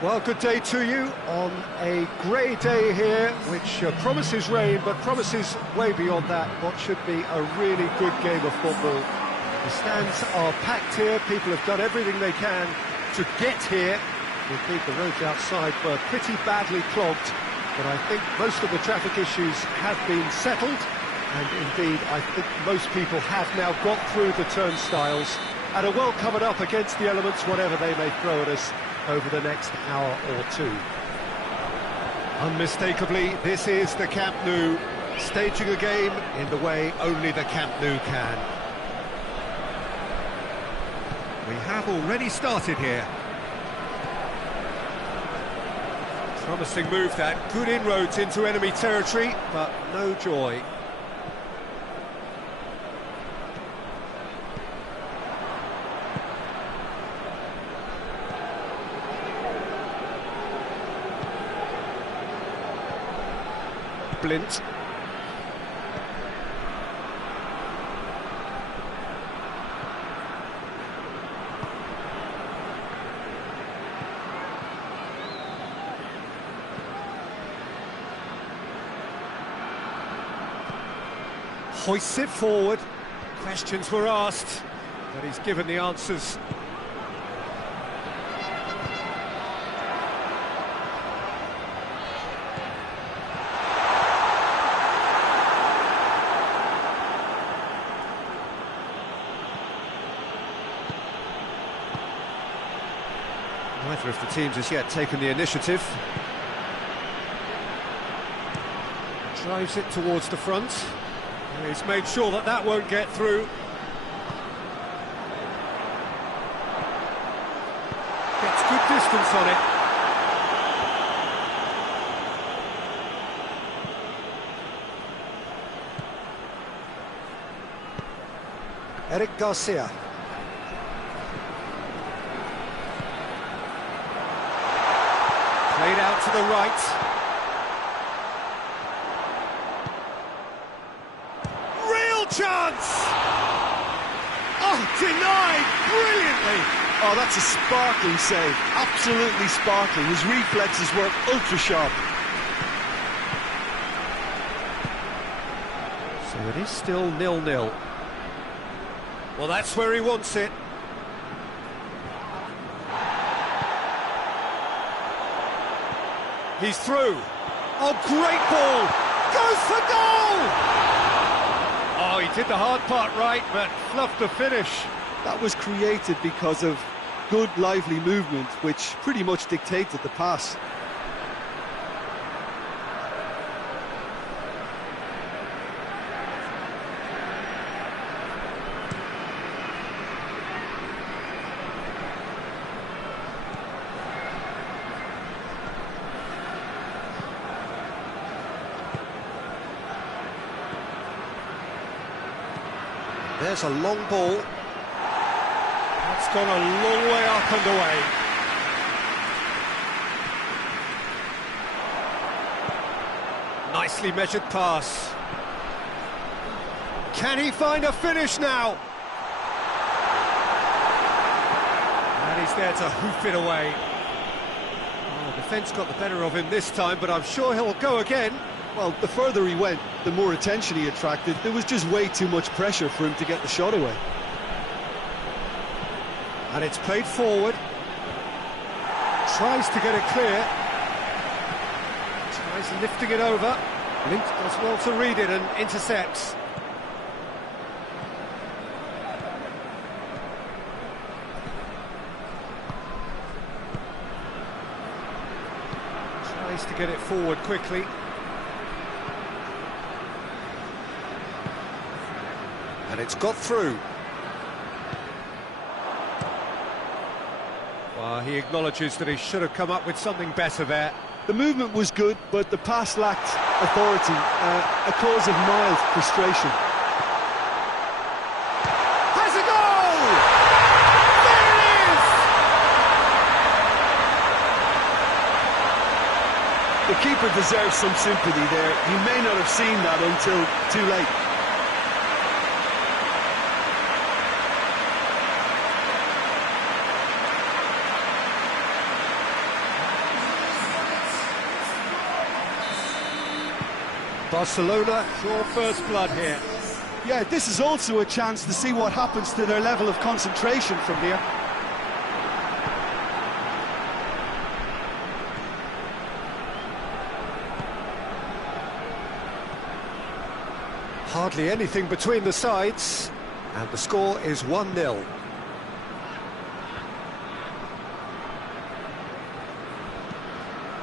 Well, good day to you on a grey day here, which promises rain, but promises way beyond that what should be a really good game of football. The stands are packed here, people have done everything they can to get here. Indeed, the roads outside were pretty badly clogged, but I think most of the traffic issues have been settled, and indeed, I think most people have now got through the turnstiles and are well covered up against the elements, whatever they may throw at us over the next hour or two. Unmistakably, this is the Camp Nou, staging a game in the way only the Camp Nou can. We have already started here. Promising move that, good inroads into enemy territory, but no joy. Blint. Hoists it forward. Questions were asked, but he's given the answers. Neither of the teams has yet taken the initiative. Drives it towards the front. He's made sure that that won't get through. Gets good distance on it. Eric Garcia. Played out to the right. Real chance! Oh, denied brilliantly! Oh, that's a sparkling save. Absolutely sparkling. His reflexes were ultra sharp. So it is still 0-0. Well, that's where he wants it. He's through. Oh, great ball! Goes for goal! Oh, he did the hard part right, but fluffed the finish. That was created because of good, lively movement, which pretty much dictated the pass. There's a long ball. That's gone a long way up and away. Nicely measured pass. Can he find a finish now? And he's there to hoof it away. Oh, the defence got the better of him this time, but I'm sure he'll go again. Well, the further he went, the more attention he attracted. There was just way too much pressure for him to get the shot away. And it's played forward. Tries to get it clear. Tries lifting it over. Link does well to read it and intercepts. Tries to get it forward quickly. And it's got through. Well, he acknowledges that he should have come up with something better there. The movement was good, but the pass lacked authority, a cause of mild frustration. Has a goal! There it is! The keeper deserves some sympathy there. You may not have seen that until too late. Barcelona draw first blood here. Yeah, this is also a chance to see what happens to their level of concentration from here. Hardly anything between the sides, and the score is 1-0.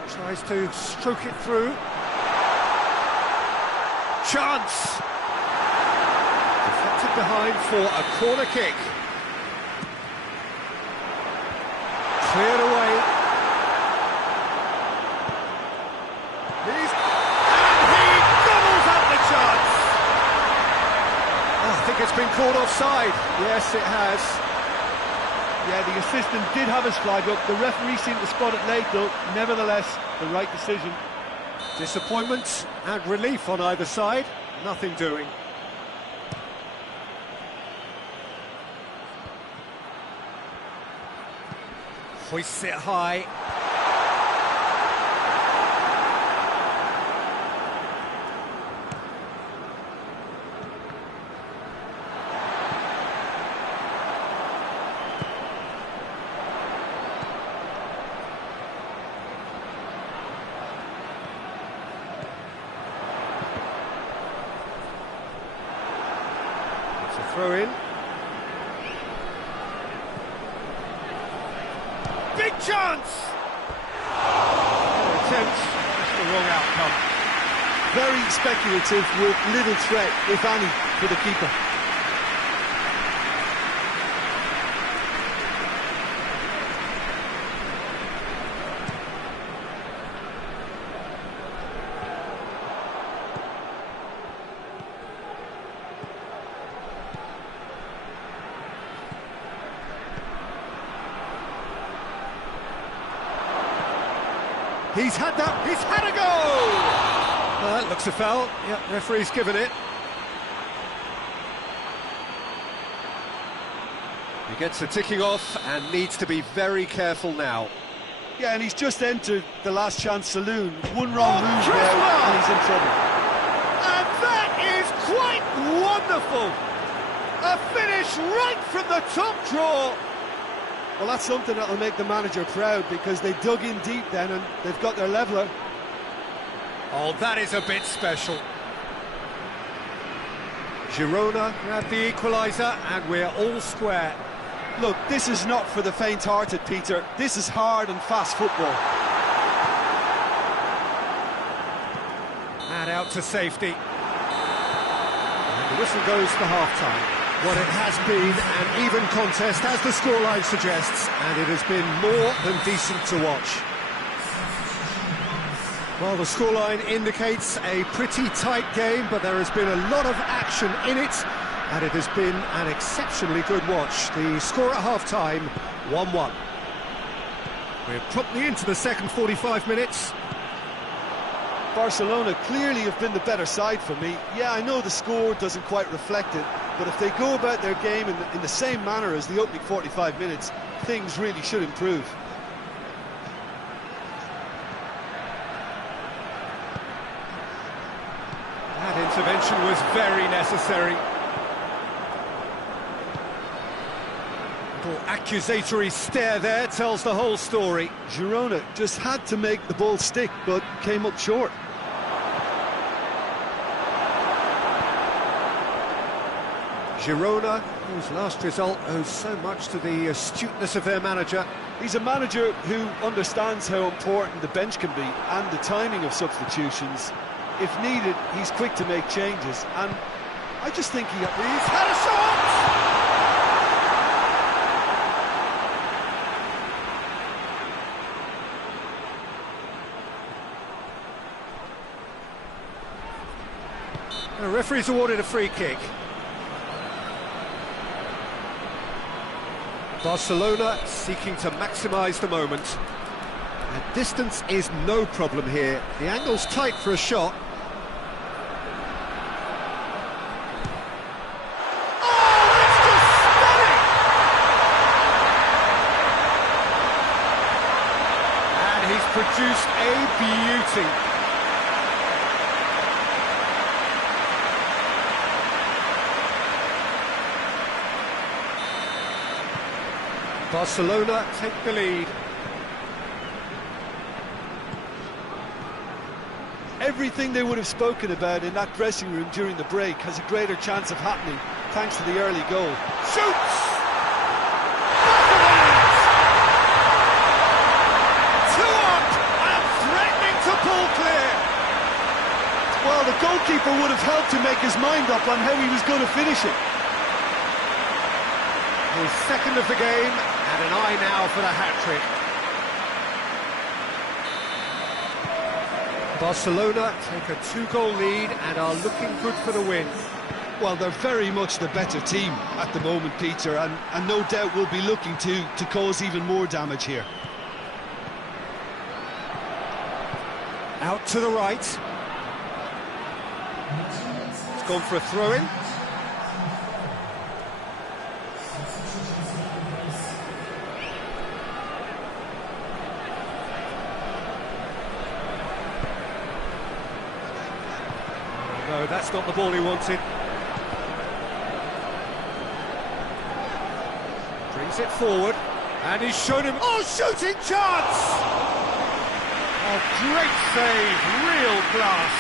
Tries to stroke it through. Chance! Deflected behind for a corner kick. Cleared away. And he doubles up the chance! Oh, I think it's been called offside. Yes, it has. Yeah, the assistant did have his flag up. The referee seemed to spot it late, though. Nevertheless, the right decision. Disappointment and relief on either side. Nothing doing. Hoists it high. Throw in. Big chance! Attempt, just the wrong outcome. Very speculative with little threat, if any, for the keeper. He's had a go! That looks a foul. Yep, referee's given it. He gets the ticking off and needs to be very careful now. Yeah, and he's just entered the last chance saloon. One wrong move there, and he's in trouble. And that is quite wonderful! A finish right from the top draw! Well, that's something that'll make the manager proud, because they dug in deep then and they've got their leveller. Oh, that is a bit special. Girona grabbed the equaliser and we're all square. Look, this is not for the faint-hearted, Peter. This is hard and fast football. And out to safety. And the whistle goes for half-time. What it has been an even contest, as the scoreline suggests, and it has been more than decent to watch. Well, the scoreline indicates a pretty tight game, but there has been a lot of action in it, and it has been an exceptionally good watch. The score at half-time, 1-1. We're promptly into the second 45 minutes. Barcelona clearly have been the better side for me. Yeah, I know the score doesn't quite reflect it, but if they go about their game in the same manner as the opening 45 minutes, things really should improve. That intervention was very necessary. Little accusatory stare there tells the whole story. Girona just had to make the ball stick, but came up short. Girona, whose last result owes so much to the astuteness of their manager. He's a manager who understands how important the bench can be and the timing of substitutions. If needed, he's quick to make changes, and I just think he's had a shot! The referee's awarded a free kick. Barcelona seeking to maximise the moment. And distance is no problem here. The angle's tight for a shot. Oh, that's just stunning! And he's produced a beauty. Barcelona take the lead. Everything they would have spoken about in that dressing room during the break has a greater chance of happening thanks to the early goal. Shoots! Two up and threatening to pull clear. Well, the goalkeeper would have helped to make his mind up on how he was going to finish it. His second of the game, and an eye now for the hat-trick. Barcelona take a 2-goal lead and are looking good for the win. Well, they're very much the better team at the moment, Peter, and no doubt will be looking to cause even more damage here. Out to the right. It's gone for a throw-in. No, that's not the ball he wanted. Brings it forward, and he's shown him... Oh, shooting chance! Oh, great save, real class.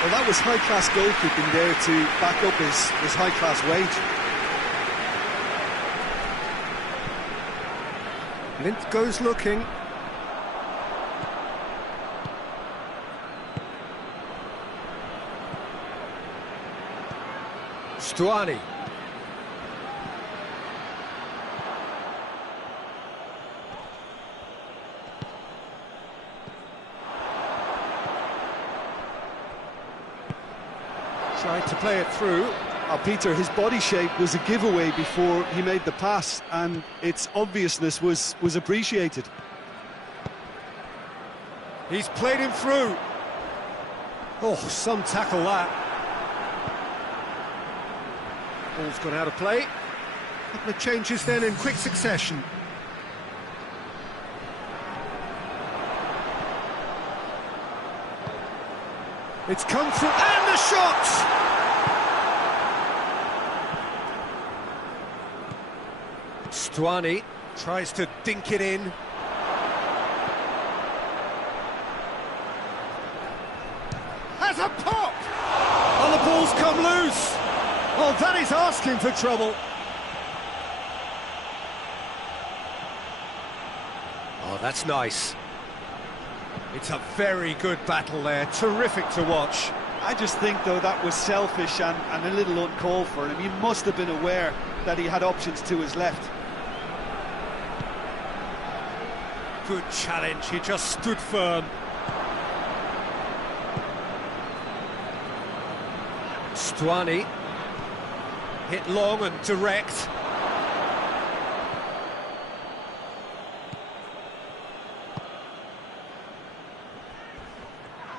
Well, that was high-class goalkeeping there to back up his high-class wage. Lint goes looking. Stuani. Tried to play it through. Peter, his body shape was a giveaway before he made the pass, and its obviousness was appreciated. He's played him through. Oh, some tackle that. Ball's gone out of play. A couple of changes then in quick succession. It's come through, and the shot! Stuani tries to dink it in. Has a pop! Oh, the ball's come loose! Oh, that is asking for trouble. Oh, that's nice. It's a very good battle there, terrific to watch. I just think, though, that was selfish and a little uncalled for him. He must have been aware that he had options to his left. Good challenge, he just stood firm. Stuani. Hit long and direct.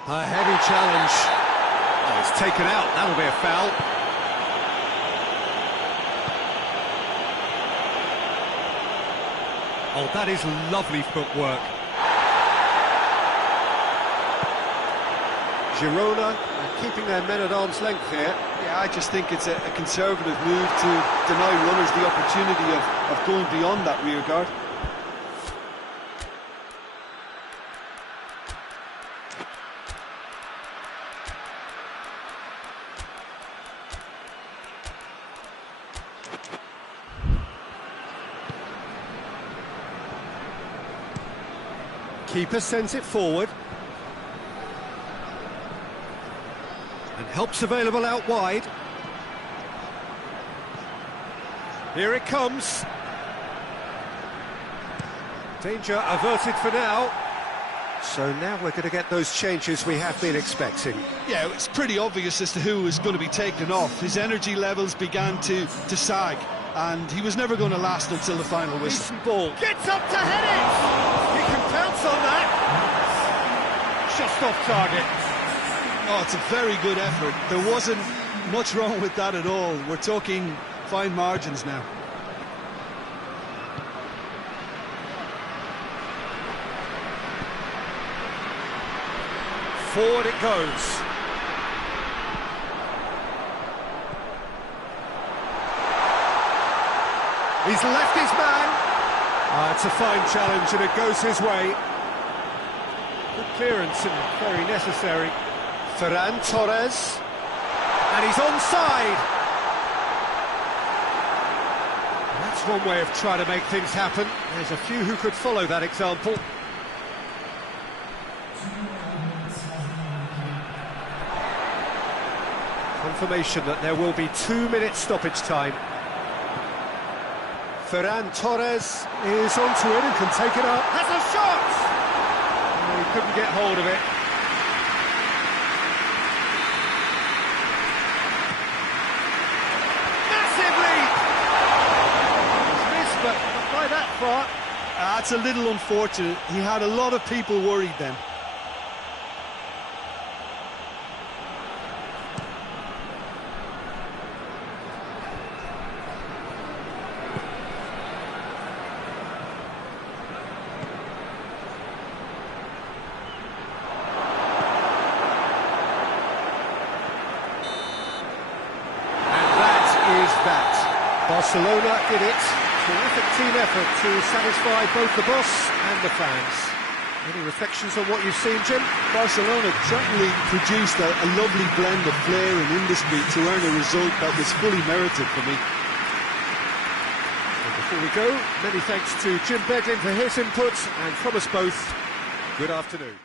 A heavy challenge. Oh, it's taken out, that'll be a foul. Oh, that is lovely footwork. Girona are keeping their men at arm's length here. Yeah, I just think it's a conservative move to deny runners the opportunity of going beyond that rear guard. Keeper sends it forward. And help's available out wide. Here it comes. Danger averted for now. So now we're going to get those changes we have been expecting. Yeah, it's pretty obvious as to who was going to be taken off. His energy levels began to sag, and he was never going to last until the final whistle. Decent ball. Gets up to head it! He can pounce on that. Just off target. Oh, it's a very good effort. There wasn't much wrong with that at all. We're talking fine margins now. Forward it goes. He's left his man. It's a fine challenge and it goes his way. Good clearance and very necessary. Ferran Torres. And he's onside. That's one way of trying to make things happen. There's a few who could follow that example. Confirmation that there will be 2 minutes stoppage time. Ferran Torres is onto it and can take it up. Has a shot! Oh, he couldn't get hold of it. Massive lead! He's missed, but not by that far. That's a little unfortunate. He had a lot of people worried then. Barcelona did it. Terrific team effort to satisfy both the boss and the fans. Any reflections on what you've seen, Jim? Barcelona certainly produced a lovely blend of flair and industry to earn a result that was fully merited for me. And before we go, many thanks to Jim Beglin for his input, and from us both, good afternoon.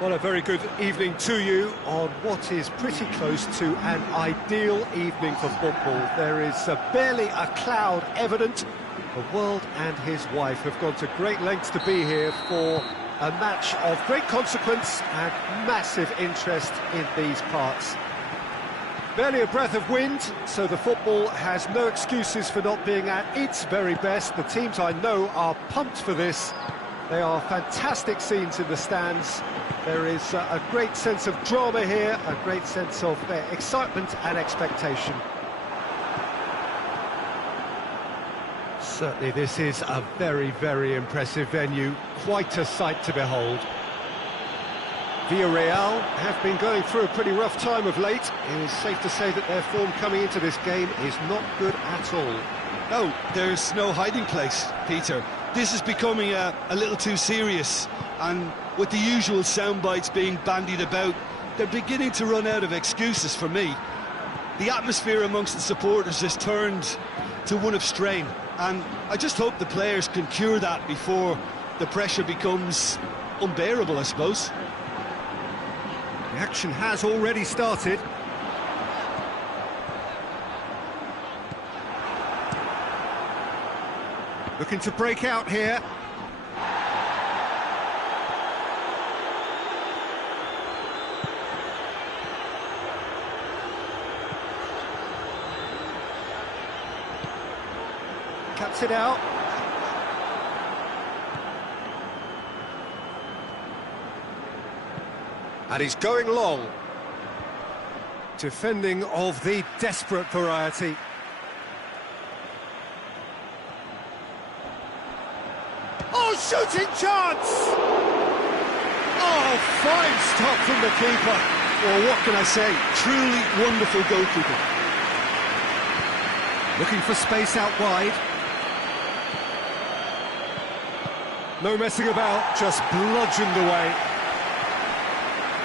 Well, a very good evening to you on what is pretty close to an ideal evening for football. There is barely a cloud evident. The world and his wife have gone to great lengths to be here for a match of great consequence and massive interest in these parts. Barely a breath of wind, so the football has no excuses for not being at its very best. The teams I know are pumped for this. They are fantastic scenes in the stands. There is a great sense of drama here, a great sense of excitement and expectation. Certainly this is a very, very impressive venue, quite a sight to behold. Villarreal have been going through a pretty rough time of late. It is safe to say that their form coming into this game is not good at all. No, there's no hiding place, Peter. This is becoming a little too serious, and with the usual sound bites being bandied about, they're beginning to run out of excuses for me. The atmosphere amongst the supporters has turned to one of strain, and I just hope the players can cure that before the pressure becomes unbearable, I suppose. The action has already started. Looking to break out here. Cuts it out. And he's going long. Defending of the desperate variety. Oh, shooting chance! Oh, fine stop from the keeper. Well, what can I say? Truly wonderful goalkeeper. Looking for space out wide. No messing about, just bludgeoned away.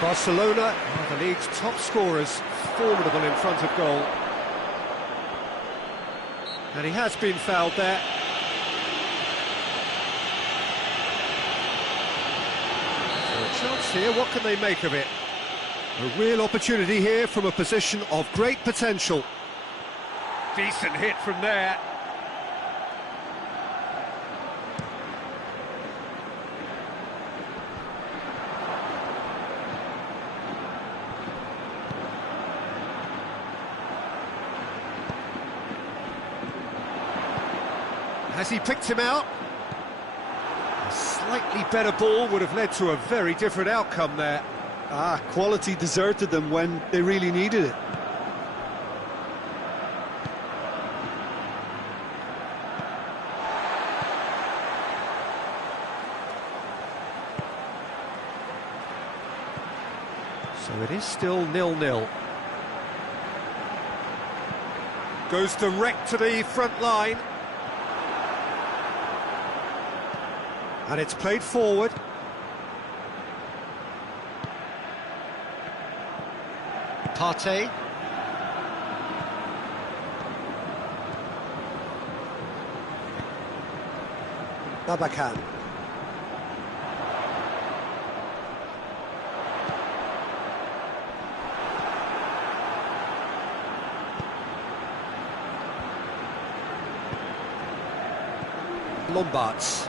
Barcelona are the league's top scorers, formidable in front of goal. And he has been fouled there. So a chance here, what can they make of it? A real opportunity here from a position of great potential. Decent hit from there. Has he picked him out? A slightly better ball would have led to a very different outcome there. Quality deserted them when they really needed it. So it is still 0-0. Goes direct to the front line. And it's played forward. Partey. Babacan. Lombards.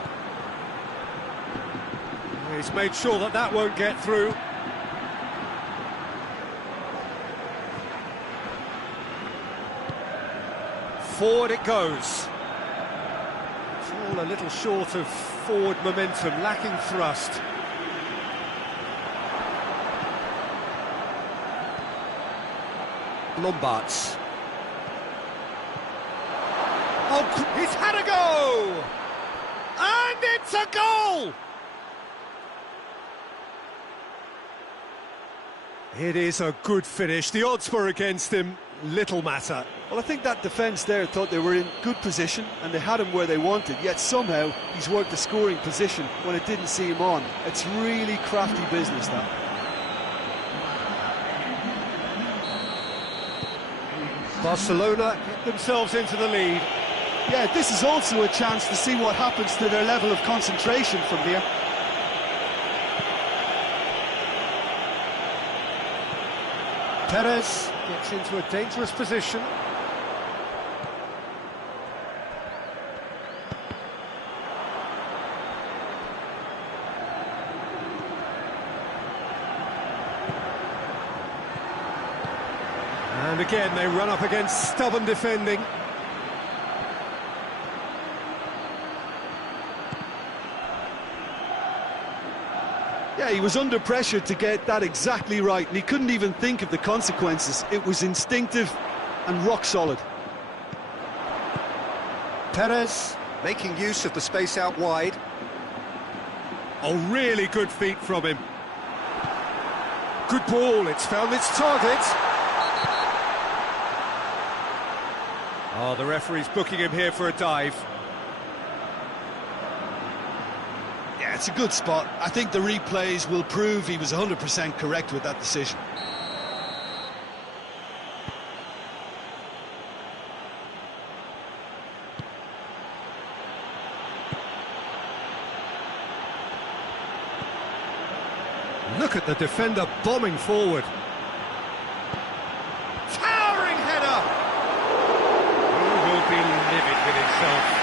He's made sure that that won't get through. Forward it goes. It's all a little short of forward momentum, lacking thrust. Lombards. Oh, he's had a go! And it's a goal! It is a good finish. The odds were against him. Little matter. Well, I think that defence there thought they were in good position and they had him where they wanted, yet somehow he's worked the scoring position when it didn't see him on. It's really crafty business, that. Barcelona get themselves into the lead. Yeah, this is also a chance to see what happens to their level of concentration from here. Perez gets into a dangerous position. And again, they run up against stubborn defending. Yeah, he was under pressure to get that exactly right, and he couldn't even think of the consequences. It was instinctive and rock solid. Perez making use of the space out wide. Oh, really good feet from him. Good ball, it's found its target. Oh, the referee's booking him here for a dive. Yeah, Yeah, it's a good spot. I think the replays will prove he was 100% correct with that decision. Look at the defender bombing forward. Towering header! He will be livid with himself.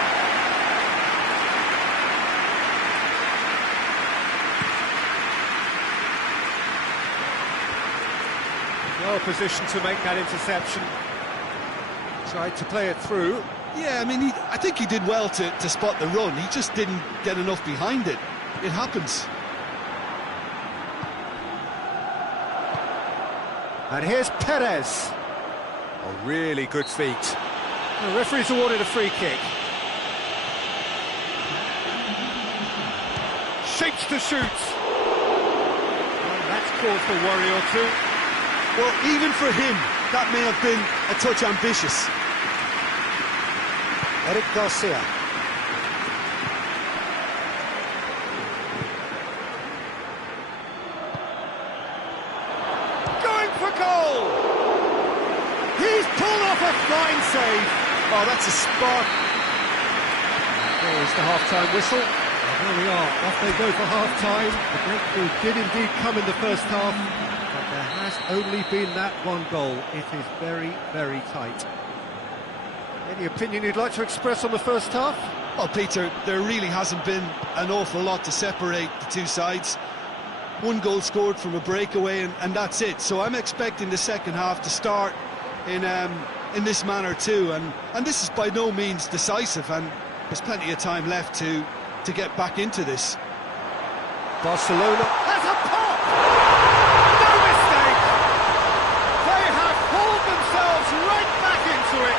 Well positioned to make that interception. Tried to play it through. Yeah, I mean, I think he did well to spot the run. He just didn't get enough behind it. It happens. And here's Perez. Oh, really good feet. The referee's awarded a free kick. Shapes to shoot. Well, that's caused a worry or two. Well, even for him, that may have been a touch ambitious. Eric Garcia. Going for goal! He's pulled off a fine save. Oh, that's a spot. There's the half-time whistle. And there we are, off they go for half-time. The breakthrough did indeed come in the first half, but there has only been that one goal. It is very, very tight. Any opinion you'd like to express on the first half? Well, Peter, there really hasn't been an awful lot to separate the two sides. One goal scored from a breakaway, and that's it. So I'm expecting the second half to start in this manner too. And this is by no means decisive, and there's plenty of time left to get back into this. Barcelona has a pop! No mistake! They have pulled themselves right back into it.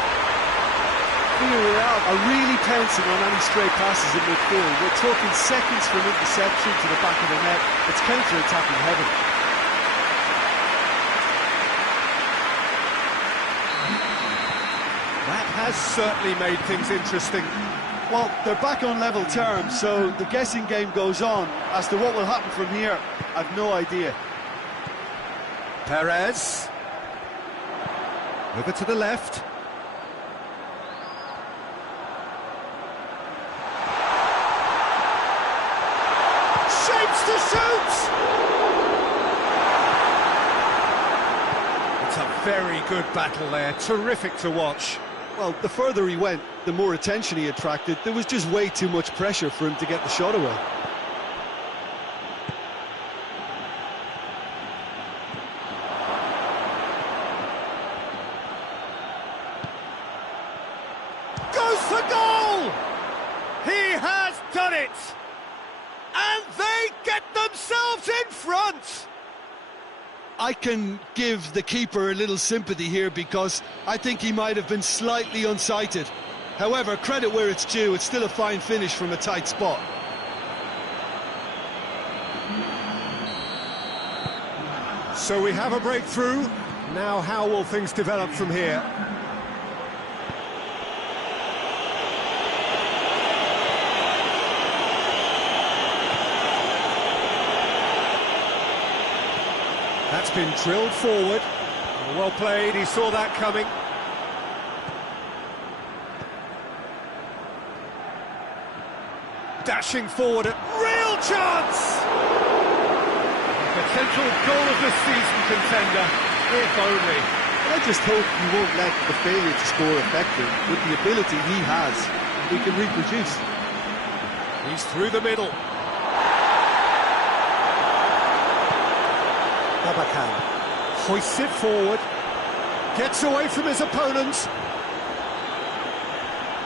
Villarreal are really pouncing on any stray passes in midfield. We're talking seconds from interception to the back of the net. It's counter-attacking heaven. That has certainly made things interesting. Well, they're back on level terms, so the guessing game goes on. As to what will happen from here, I've no idea. Perez. Over to the left. Shapes to shoot! It's a very good battle there, terrific to watch. Well, the further he went, the more attention he attracted. There was just way too much pressure for him to get the shot away. Goes for goal! He has done it! And they get themselves in front! I can give the keeper a little sympathy here because I think he might have been slightly unsighted. However, credit where it's due, it's still a fine finish from a tight spot. So we have a breakthrough. Now how will things develop from here? That's been drilled forward. Well played, he saw that coming. Dashing forward, a real chance! Potential goal of the season contender, if only. I just hope he won't let the failure to score affect him. With the ability he has, he can reproduce. He's through the middle. Awaken hoists it forward, gets away from his opponent.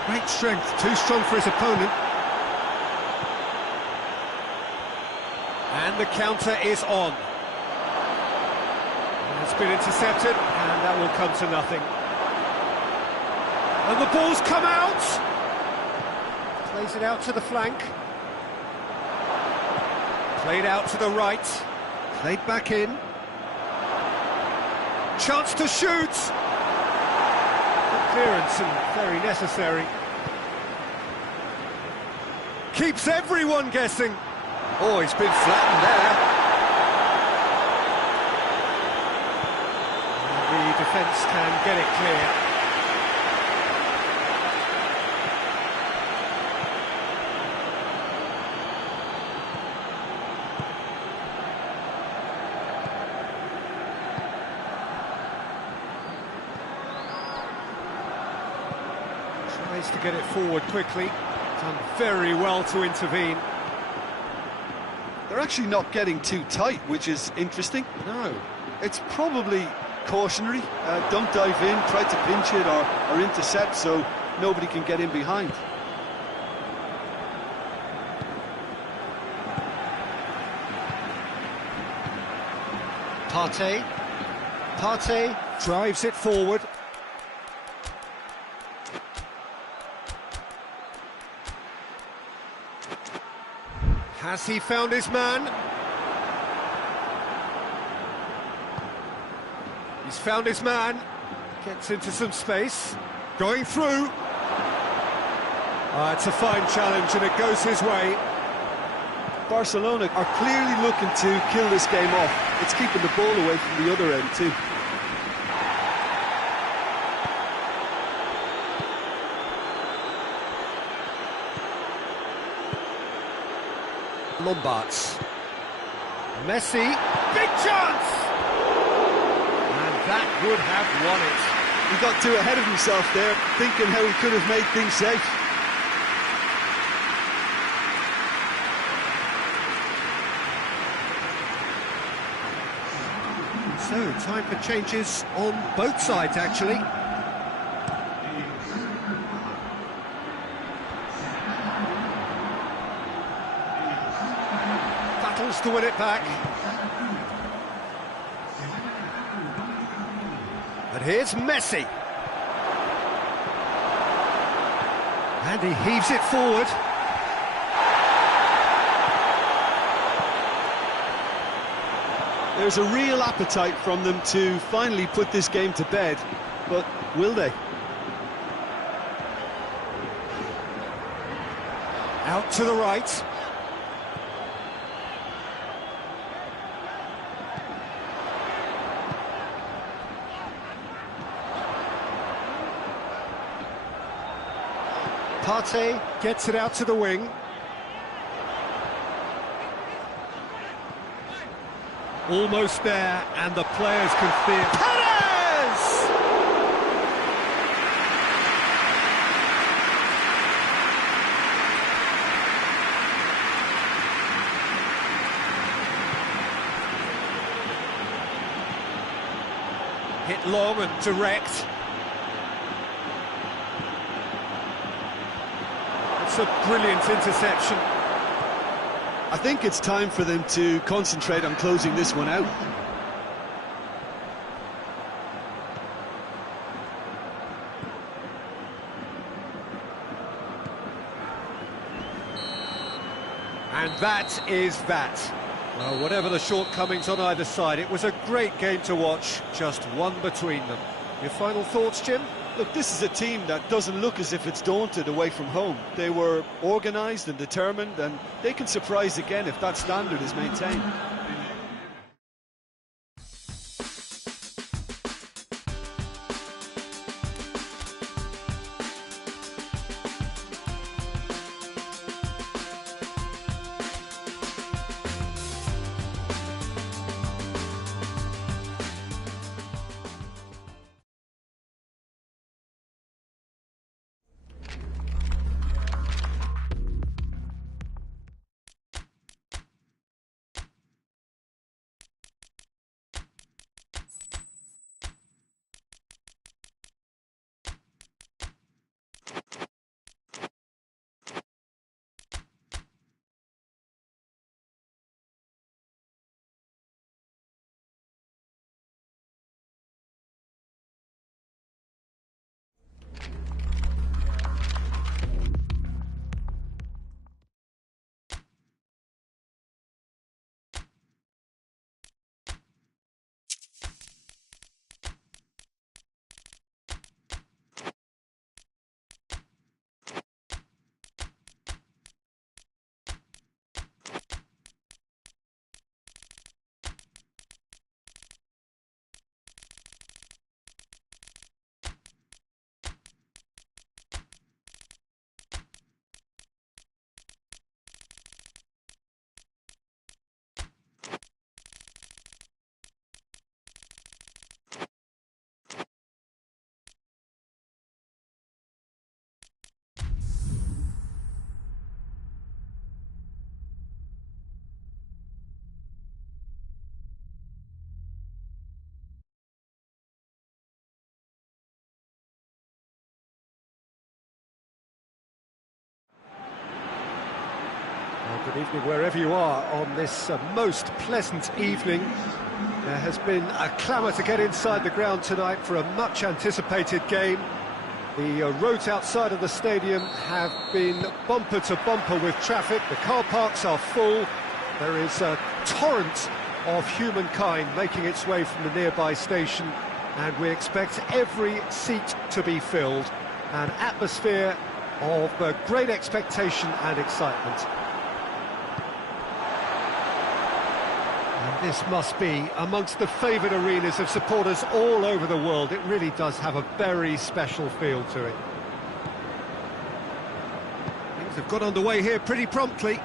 Great strength, too strong for his opponent. And the counter is on. It's been intercepted, and that will come to nothing. And the ball's come out. Plays it out to the flank. Played out to the right. Played back in. Chance to shoot! Good clearance and very necessary. Keeps everyone guessing. Oh, he's been flattened there. And the defence can get it clear. Tries to get it forward quickly. Done very well to intervene. They're actually not getting too tight, which is interesting. No. It's probably cautionary. Don't dive in, try to pinch it or intercept so nobody can get in behind. Partey drives it forward. Has he found his man? He's found his man. Gets into some space. Going through. It's a fine challenge and it goes his way. Barcelona are clearly looking to kill this game off. It's keeping the ball away from the other end too. Lombards. Messi, big chance! And that would have won it. He got too ahead of himself there, thinking how he could have made things safe. So, time for changes on both sides, actually. Battles to win it back. And here's Messi. And he heaves it forward. There's a real appetite from them to finally put this game to bed, but will they? Out to the right. Partey gets it out to the wing. Almost there, and the players can feel... Perez! Hit long and direct. It's a brilliant interception. I think it's time for them to concentrate on closing this one out. And that is that. Well, whatever the shortcomings on either side, it was a great game to watch, just one between them. Your final thoughts, Jim? Look, this is a team that doesn't look as if it's daunted away from home. They were organised and determined, and they can surprise again if that standard is maintained. Good evening wherever you are on this most pleasant evening. There has been a clamour to get inside the ground tonight for a much-anticipated game. The roads outside of the stadium have been bumper to bumper with traffic. The car parks are full. There is a torrent of humankind making its way from the nearby station, and we expect every seat to be filled. An atmosphere of great expectation and excitement. And this must be amongst the favoured arenas of supporters all over the world. It really does have a very special feel to it. Things have got underway here pretty promptly.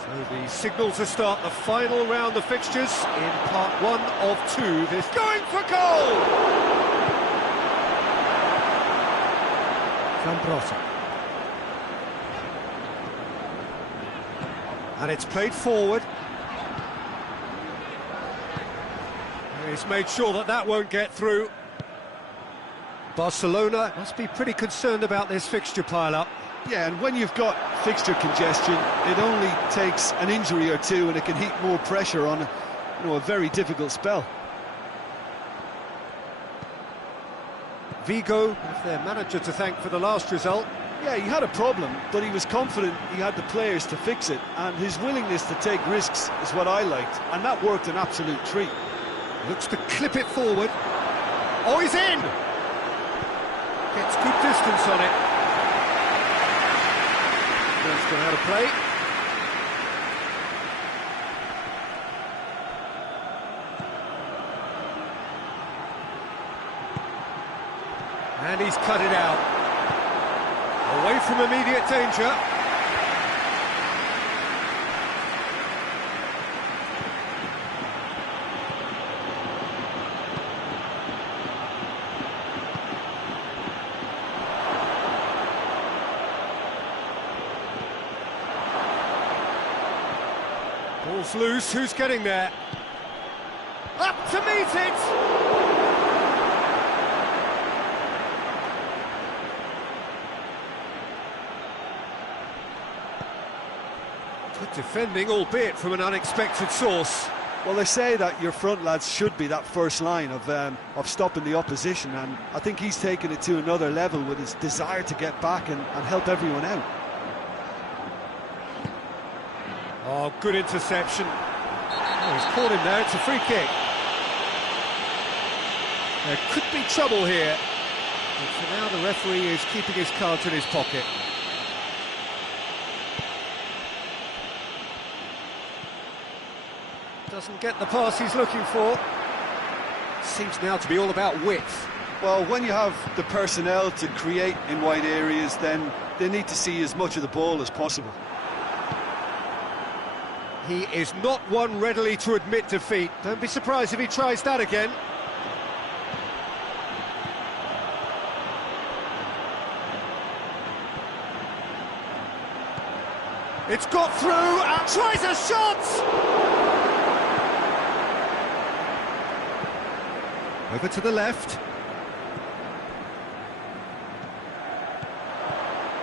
So the signal to start the final round of fixtures in part one of two. This going for goal! Zambrotta. And it's played forward. He's made sure that that won't get through. Barcelona must be pretty concerned about this fixture pile-up. Yeah, and when you've got fixture congestion, it only takes an injury or two and it can heap more pressure on, a very difficult spell. Vigo have their manager to thank for the last result. Yeah, he had a problem, but he was confident he had the players to fix it, and his willingness to take risks is what I liked, and that worked an absolute treat. Looks to clip it forward. Oh, he's in! Gets good distance on it. Knows how to play. And he's cut it out. Away from immediate danger. Ball's loose, who's getting there? Up to meet it! Good defending, albeit from an unexpected source. Well, they say that your front lads should be that first line of stopping the opposition, and I think he's taken it to another level with his desire to get back and help everyone out. Oh, good interception. Oh, he's caught him there, it's a free kick. There could be trouble here. But for now, the referee is keeping his cards in his pocket. Doesn't get the pass he's looking for. Seems now to be all about width. Well, when you have the personnel to create in wide areas, then they need to see as much of the ball as possible. He is not one readily to admit defeat. Don't be surprised if he tries that again. It's got through and tries a shot! Over to the left.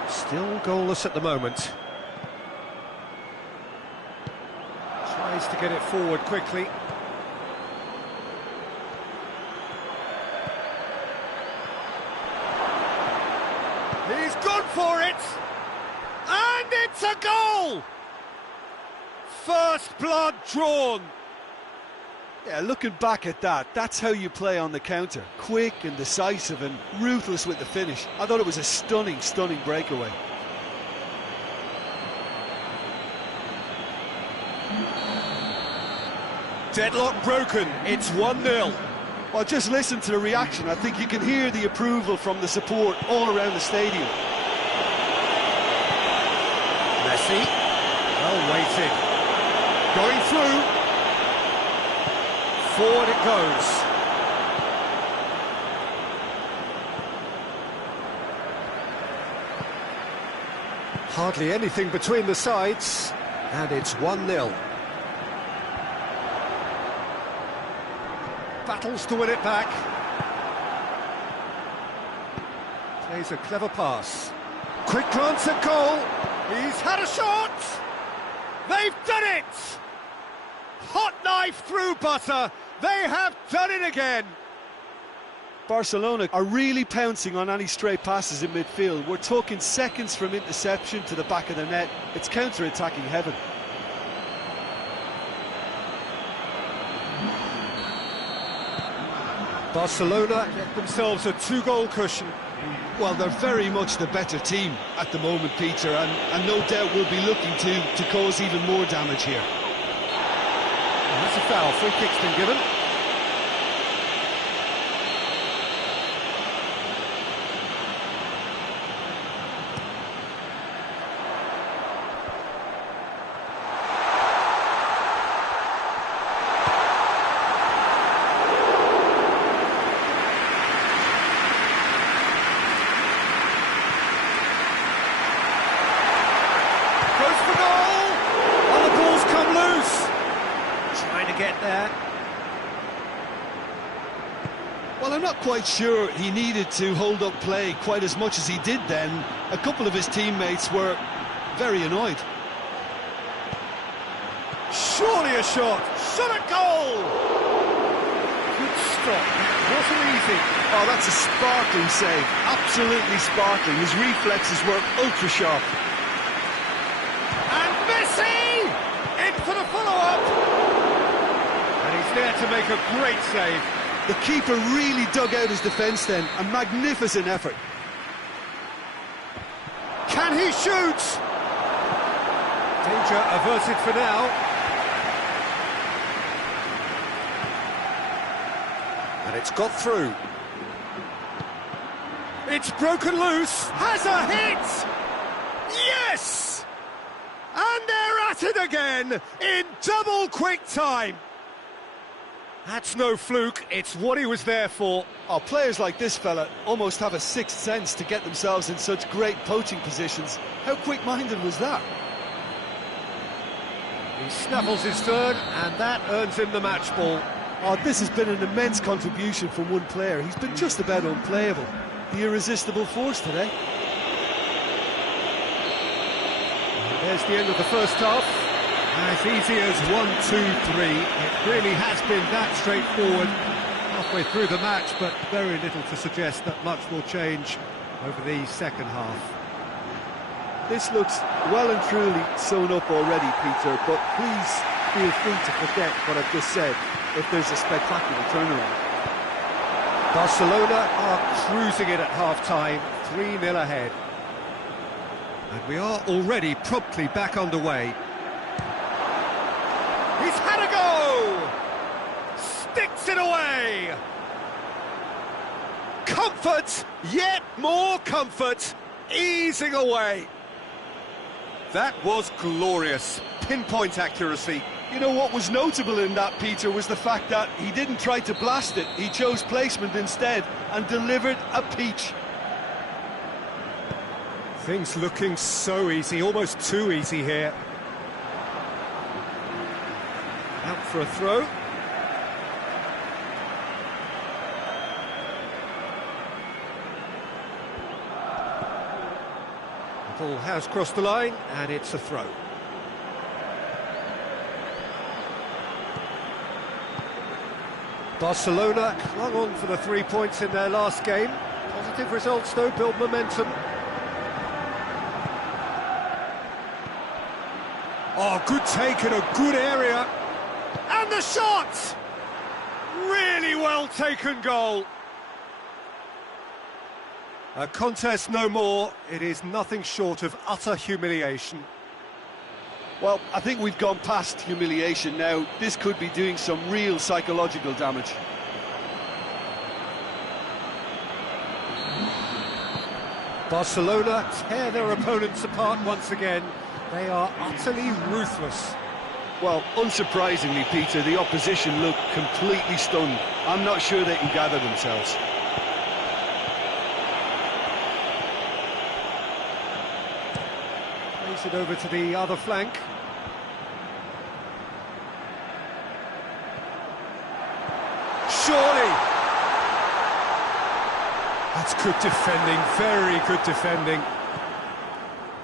Still goalless at the moment. Tries to get it forward quickly. He's gone for it! And it's a goal! First blood drawn. Yeah, looking back at that, that's how you play on the counter. Quick and decisive and ruthless with the finish. I thought it was a stunning, stunning breakaway. Deadlock broken, it's 1-0. Well, just listen to the reaction. I think you can hear the approval from the support all around the stadium. Messi, well weighted. Going through. Forward it goes. Hardly anything between the sides, and it's 1-0. Battles to win it back. Plays a clever pass. Quick glance at goal. He's had a shot! They've done it! Hot knife through butter. They have done it again. Barcelona are really pouncing on any stray passes in midfield. We're talking seconds from interception to the back of the net. It's counter-attacking heaven. Barcelona get themselves a 2-goal cushion. Well, they're very much the better team at the moment, Peter, and no doubt will be looking to cause even more damage here. And that's a foul. Free kick's been given. Get there. Well, I'm not quite sure he needed to hold up play quite as much as he did then. A couple of his teammates were very annoyed. Surely a shot. Shot a goal. Good stop. Wasn't easy. Oh, that's a sparkling save. Absolutely sparkling. His reflexes were ultra sharp. And Messi in for the follow-up. He's there to make a great save. The keeper really dug out his defence then. A magnificent effort. Can he shoot? Danger averted for now. And it's got through. It's broken loose. Has a hit! Yes! And they're at it again in double quick time. That's no fluke, it's what he was there for. Oh, players like this fella almost have a sixth sense to get themselves in such great poaching positions. How quick-minded was that? He snaffles his third, and that earns him the match ball. Oh, this has been an immense contribution from one player. He's been just about unplayable. The irresistible force today. And there's the end of the first half. As easy as 1, 2, 3. It really has been that straightforward halfway through the match, but very little to suggest that much will change over the second half. This looks well and truly sewn up already, Peter, but please feel free to forget what I've just said if there's a spectacular turnaround. Barcelona are cruising it at half-time, 3-0 ahead. And we are already promptly back underway. He's had a go! Sticks it away! Comfort, yet more comfort, easing away. That was glorious, pinpoint accuracy. You know what was notable in that, Peter, was the fact that he didn't try to blast it. He chose placement instead and delivered a peach. Things looking so easy, almost too easy here. Out for a throw. The ball has crossed the line, and it's a throw. Barcelona clung on for the 3 points in their last game. Positive results, though, build momentum. Oh, good take in a good area. And the shot! Really well taken goal. A contest no more. It is nothing short of utter humiliation. Well, I think we've gone past humiliation now. This could be doing some real psychological damage. Barcelona tear their opponents apart once again. They are utterly ruthless. Well, unsurprisingly, Peter, the opposition look completely stunned. I'm not sure they can gather themselves. Plays it over to the other flank. Surely! That's good defending, very good defending.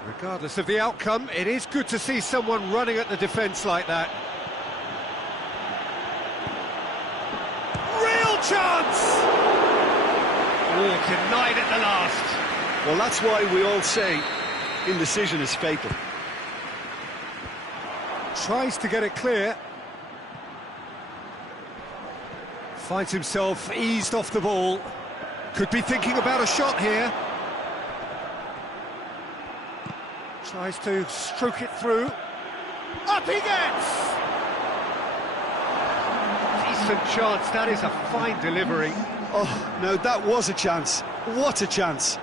Regardless of the outcome, it is good to see someone running at the defence like that. Real chance! Oh, denied at the last. Well, that's why we all say indecision is fatal. Tries to get it clear. Finds himself eased off the ball. Could be thinking about a shot here. Tries to stroke it through. Up he gets! Decent chance, that is a fine delivery. Oh, no, that was a chance. What a chance.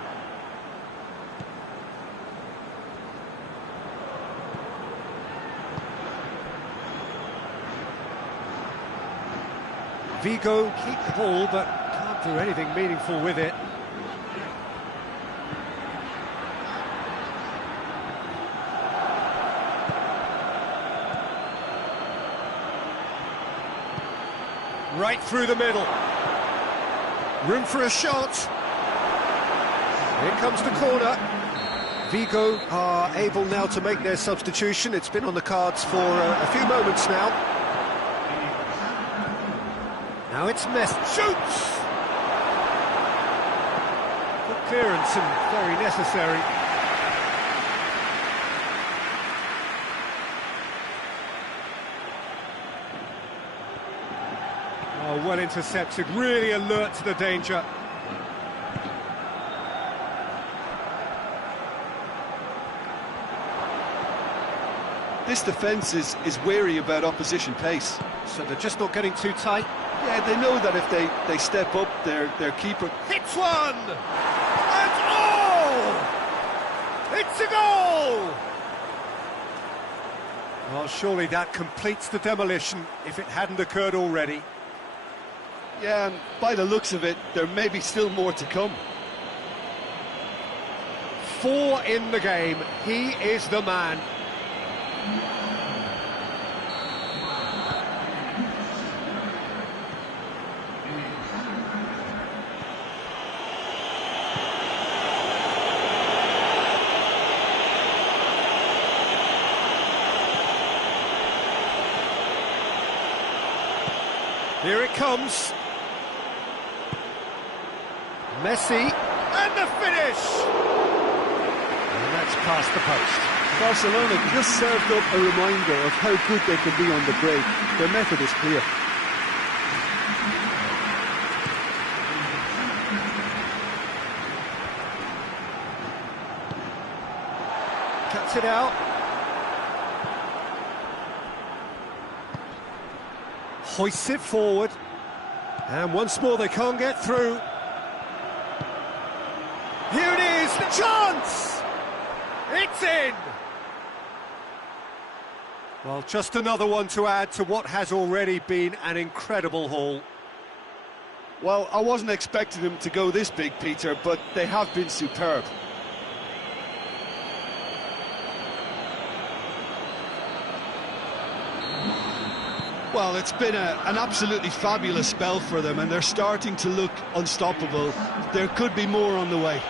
Vigo keep the ball, but can't do anything meaningful with it. Right through the middle. Room for a shot. Here comes the corner. Vigo are able now to make their substitution. It's been on the cards for a few moments now. Now it's Messi. Shoots! Good clearance and very necessary. Oh, well intercepted, really alert to the danger. This defence is wary about opposition pace. So they're just not getting too tight. Yeah, they know that if they step up, their keeper Hits one! And oh! It's a goal! Well, surely that completes the demolition if it hadn't occurred already. Yeah, and by the looks of it, there may be still more to come. 4 in the game. He is the man. Here it comes. Messi, and the finish! And that's past the post. Barcelona just served up a reminder of how good they can be on the break. Their method is clear. Cuts it out. Hoists it forward. And once more they can't get through. Here it is, the chance! It's in! Well, just another one to add to what has already been an incredible haul. Well, I wasn't expecting them to go this big, Peter, but they have been superb. Well, it's been an absolutely fabulous spell for them, and they're starting to look unstoppable. There could be more on the way.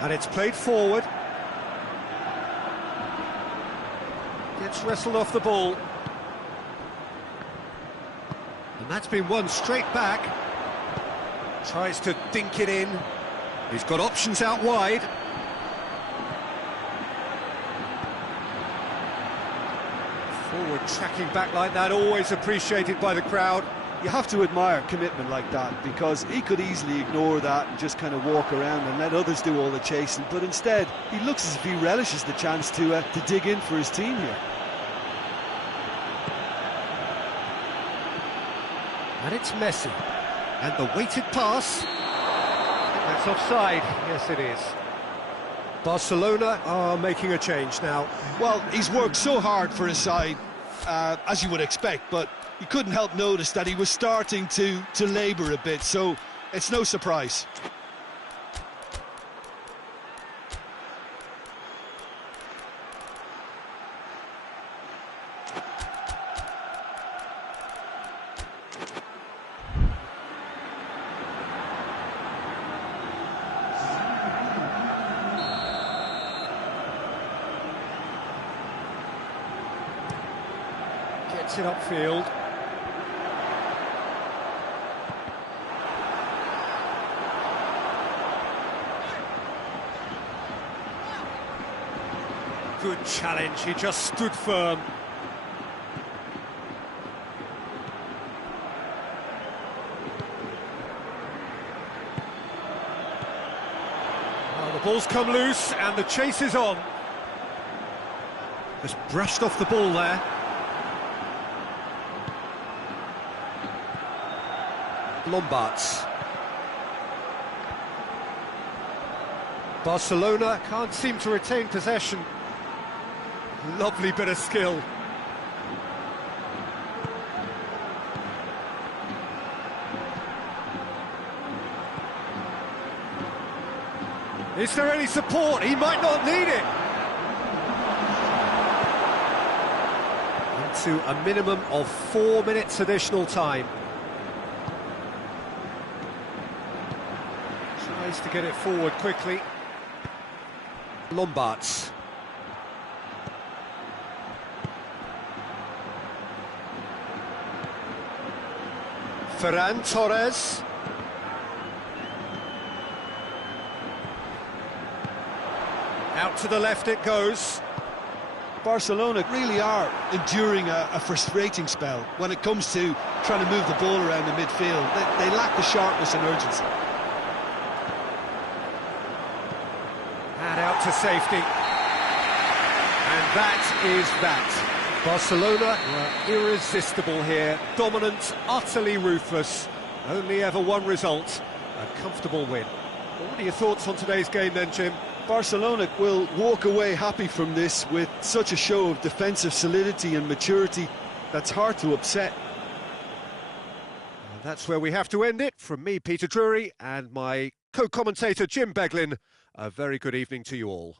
And it's played forward. Gets wrestled off the ball. And that's been won straight back. Tries to dink it in. He's got options out wide. Forward tracking back like that, always appreciated by the crowd. You have to admire commitment like that, because he could easily ignore that and just kind of walk around and let others do all the chasing, but instead he looks as if he relishes the chance to dig in for his team here. And it's Messi. And the weighted pass. I think that's offside. Yes, it is. Barcelona are making a change now. Well, he's worked so hard for his side, as you would expect, but you couldn't help notice that he was starting to labour a bit, so it's no surprise. Gets it upfield. Good challenge, he just stood firm. Well, the ball's come loose and the chase is on. Just brushed off the ball there. Lombards. Barcelona can't seem to retain possession. Lovely bit of skill. Is there any support? He might not need it. Into a minimum of 4 minutes additional time. Tries to get it forward quickly. Lombards. Ferran Torres. Out to the left it goes. Barcelona really are enduring a frustrating spell when it comes to trying to move the ball around the midfield. They lack the sharpness and urgency. And out to safety. And that is that. Barcelona were irresistible here, dominant, utterly ruthless. Only ever one result, a comfortable win. Well, what are your thoughts on today's game then, Jim? Barcelona will walk away happy from this with such a show of defensive solidity and maturity that's hard to upset. And that's where we have to end it. From me, Peter Drury, and my co-commentator, Jim Beglin, a very good evening to you all.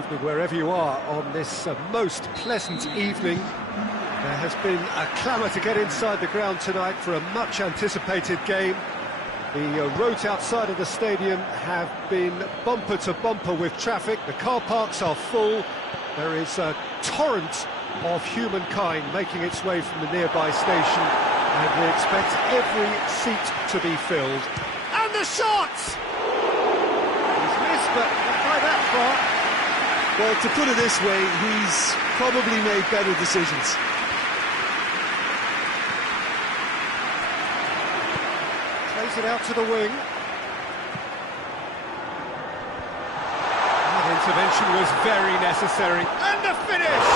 evening wherever you are on this most pleasant evening. There has been a clamour to get inside the ground tonight for a much anticipated game. The roads outside of the stadium have been bumper to bumper with traffic. The car parks are full. There is a torrent of humankind making its way from the nearby station, and we expect every seat to be filled. And the shot! He's missed, but not by that far. Well, to put it this way, he's probably made better decisions. Plays it out to the wing. That intervention was very necessary. And the finish!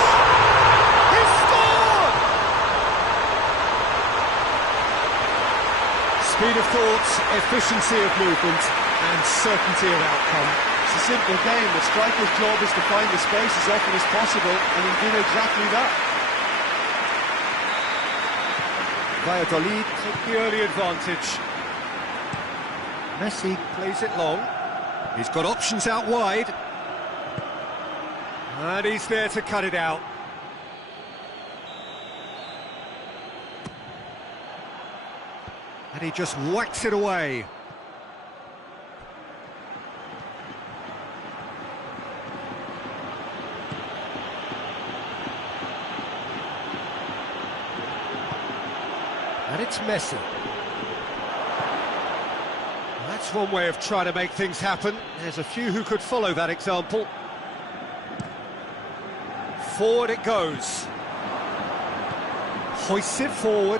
He scored! Speed of thought, efficiency of movement, and certainty of outcome. It's a simple game. The striker's job is to find the space as often as possible, and he did exactly that. Valladolid take the early advantage. Messi plays it long. He's got options out wide. And he's there to cut it out. And he just whacks it away. And it's Messi. That's one way of trying to make things happen. There's a few who could follow that example. Forward it goes. Hoists it forward.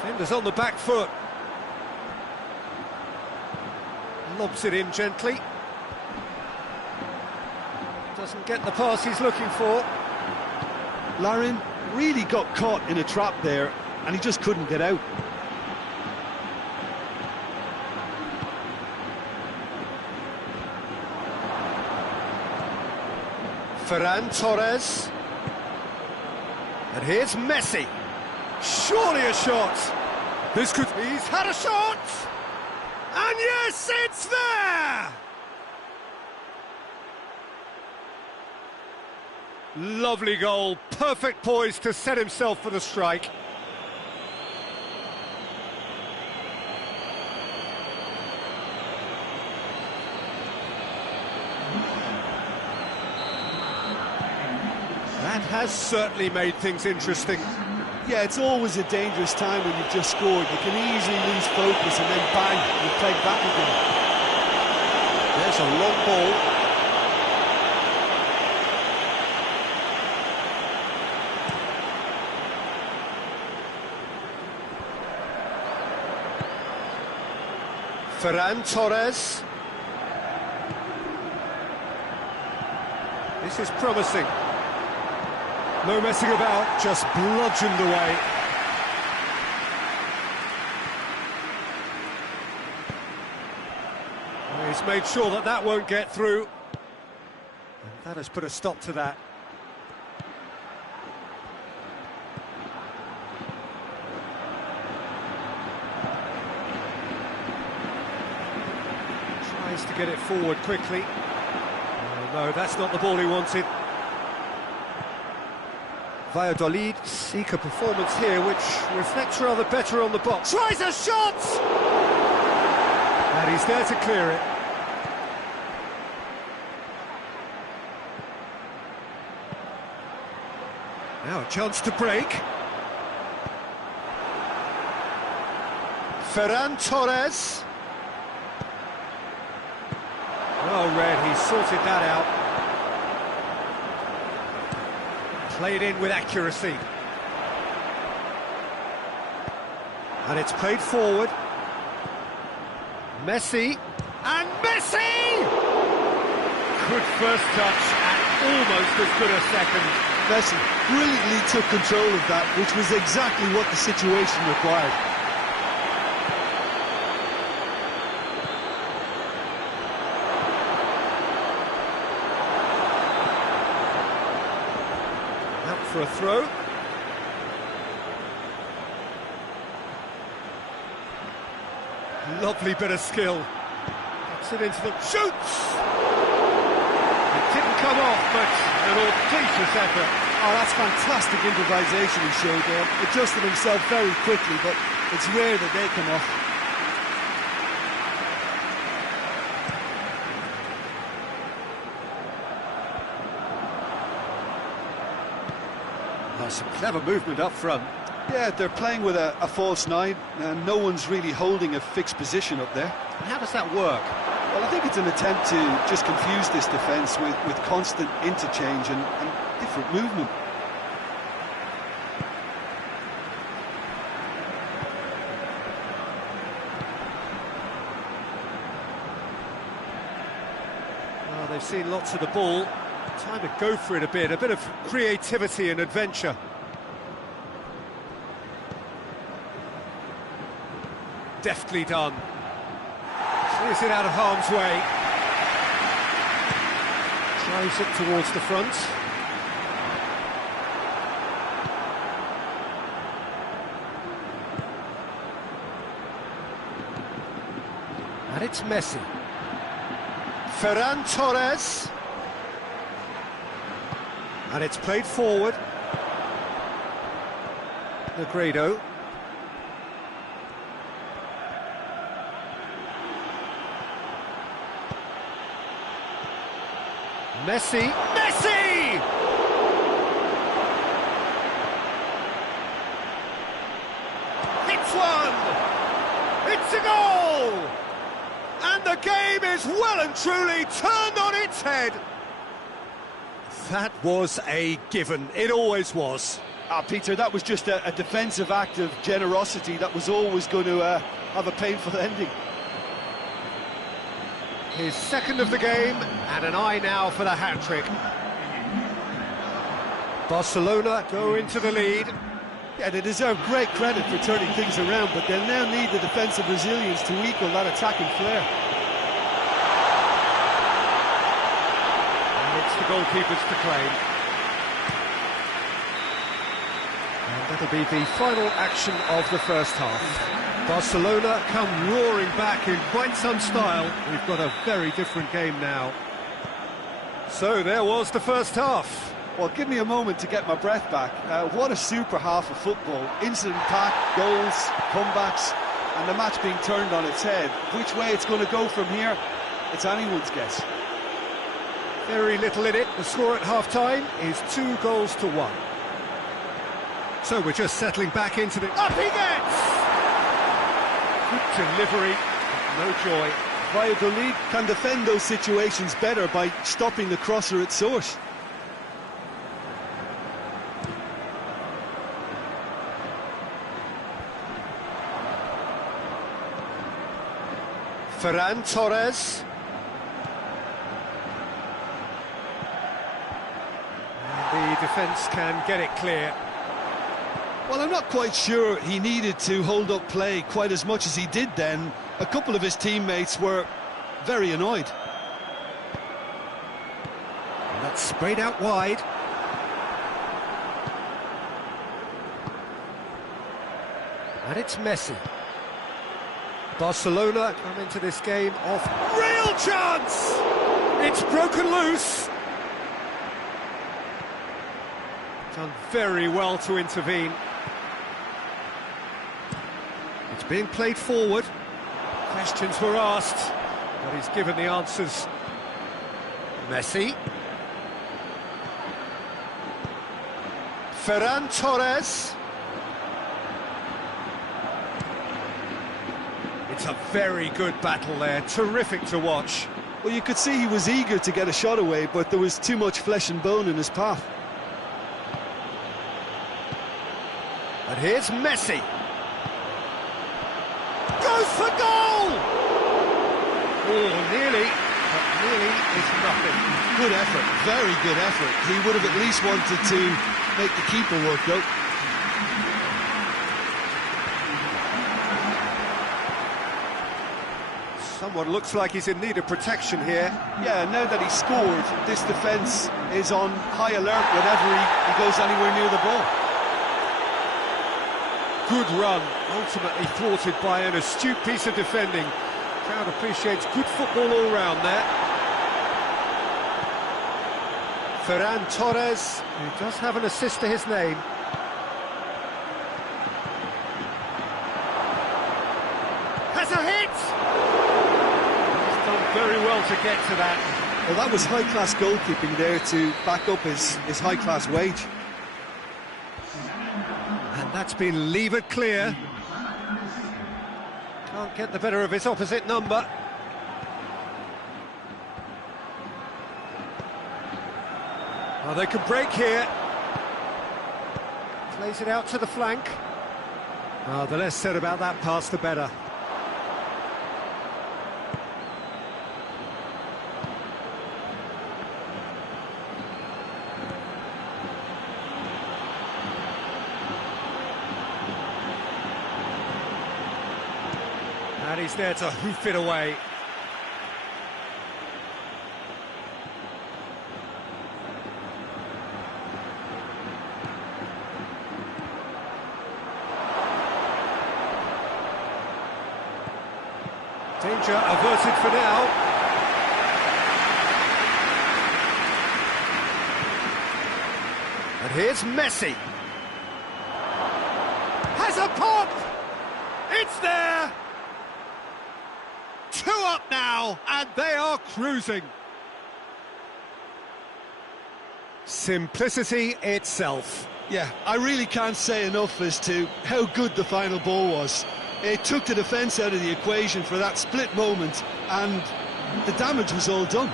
Defender's on the back foot. Lobs it in gently. Doesn't get the pass he's looking for. Larin really got caught in a trap there, and he just couldn't get out. Ferran Torres. And here's Messi. Surely a shot. This could... He's had a shot! And yes, it's there! Lovely goal, perfect poise to set himself for the strike. That has certainly made things interesting. Yeah, it's always a dangerous time when you've just scored. You can easily lose focus and then bang, you've played back again. There's a long ball. Ferran Torres. This is promising. No messing about, just bludgeoned away. Well, he's made sure that that won't get through. And that has put a stop to that. Tries to get it forward quickly. Oh, no, that's not the ball he wanted. Valladolid seek a performance here which reflects rather better on the box. Tries a shot! And he's there to clear it. Now a chance to break. Ferran Torres. Well read, he sorted that out. Played in with accuracy. And it's played forward. Messi. And Messi! Good first touch and almost as good a second. Messi brilliantly took control of that, which was exactly what the situation required. For a throw. Lovely bit of skill. Gets it into the... shoots! It didn't come off, but an audacious effort. Oh, that's fantastic improvisation he showed there. Adjusted himself very quickly, but it's rare that they come off. Oh, some clever movement up front. Yeah, they're playing with a false nine, and no one's really holding a fixed position up there. And how does that work? Well, I think it's an attempt to just confuse this defence with constant interchange and different movement. Oh, they've seen lots of the ball. Time to go for it a bit of creativity and adventure. Deftly done. Clears it out of harm's way. Drives it towards the front. And it's Messi. Ferran Torres. And it's played forward. Negredo. Messi! Messi! It's one! It's a goal! And the game is well and truly turned on its head. That was a given. It always was. Peter, that was just a defensive act of generosity that was always going to have a painful ending. His second of the game, and an eye now for the hat-trick. Barcelona go into the lead. Yeah, they deserve great credit for turning things around, but they'll now need the defensive resilience to equal that attacking flair. And it's the goalkeepers to claim. And that'll be the final action of the first half. Barcelona come roaring back in quite some style. We've got a very different game now. So there was the first half. Well, give me a moment to get my breath back. What a super half of football. Incident-packed, goals, comebacks, and the match being turned on its head. Which way it's going to go from here, it's anyone's guess. Very little in it. The score at half-time is 2-1. So we're just settling back into the... Up he gets! Good delivery, but no joy. Valladolid can defend those situations better by stopping the crosser at source. Ferran Torres. And the defence can get it clear. Well, I'm not quite sure he needed to hold up play quite as much as he did then. A couple of his teammates were very annoyed. And that's sprayed out wide. And it's Messi. Barcelona come into this game off. Real chance! It's broken loose. Done very well to intervene. It's being played forward. Questions were asked, but he's given the answers. Messi. Ferran Torres. It's a very good battle there, terrific to watch. Well, you could see he was eager to get a shot away, but there was too much flesh and bone in his path. And here's Messi. Goes for goal! Oh, nearly, but nearly is nothing. Good effort, very good effort. He would have at least wanted to make the keeper work out. Someone looks like he's in need of protection here. Yeah, now that he's scored, this defence is on high alert whenever he goes anywhere near the ball. good run, ultimately thwarted by an astute piece of defending. Crowd appreciates good football all round there. Ferran Torres, who does have an assist to his name. Has a hit! He's done very well to get to that. Well, that was high-class goalkeeping there to back up his high-class wage. And that's been levered clear. Can't get the better of his opposite number. Oh, they could break here. Plays it out to the flank. Oh, the less said about that pass, the better. And he's there to hoof it away. Danger averted for now. And here's Messi. Has a pop! It's there! 2 up now, and they are cruising. Simplicity itself. Yeah, I really can't say enough as to how good the final ball was. It took the defence out of the equation for that split moment, and the damage was all done.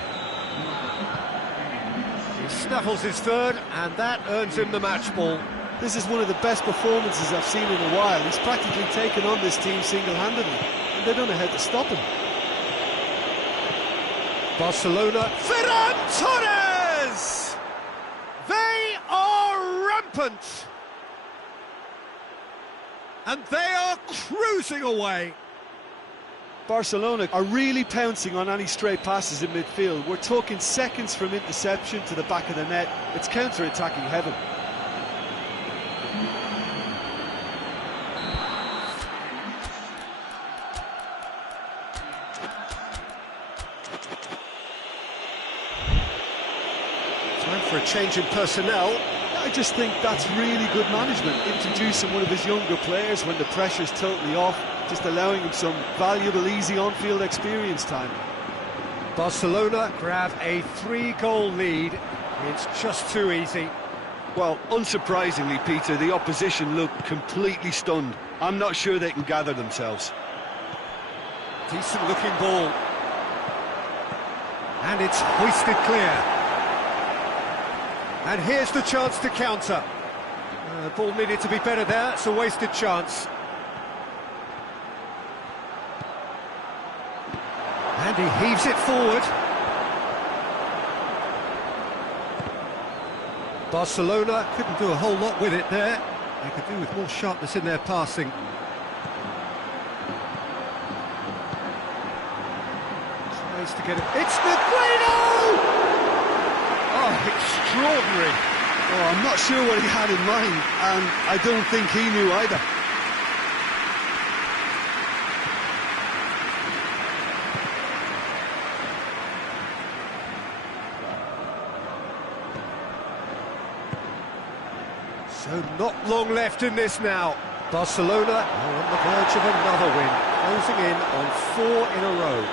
He snaffles his third, and that earns him the match ball. This is one of the best performances I've seen in a while. He's practically taken on this team single-handedly, and they don't know how to stop him. Barcelona, Ferran Torres! They are rampant! And they are cruising away. Barcelona are really pouncing on any stray passes in midfield. We're talking seconds from interception to the back of the net. It's counter-attacking heaven. Time for a change in personnel. I just think that's really good management, introducing one of his younger players when the pressure's totally off, just allowing him some valuable, easy on-field experience time. Barcelona grab a 3-goal lead. It's just too easy. Well, unsurprisingly, Peter, the opposition look completely stunned. I'm not sure they can gather themselves. Decent-looking ball. And it's hoisted clear. And here's the chance to counter. The ball needed to be better there, it's a wasted chance. And he heaves it forward. Barcelona couldn't do a whole lot with it there. They could do with more sharpness in their passing. Tries to get it. It's Negredo! Oh, extraordinary. Oh, I'm not sure what he had in mind, and I don't think he knew either. So not long left in this now. Barcelona are on the verge of another win, closing in on 4 in a row.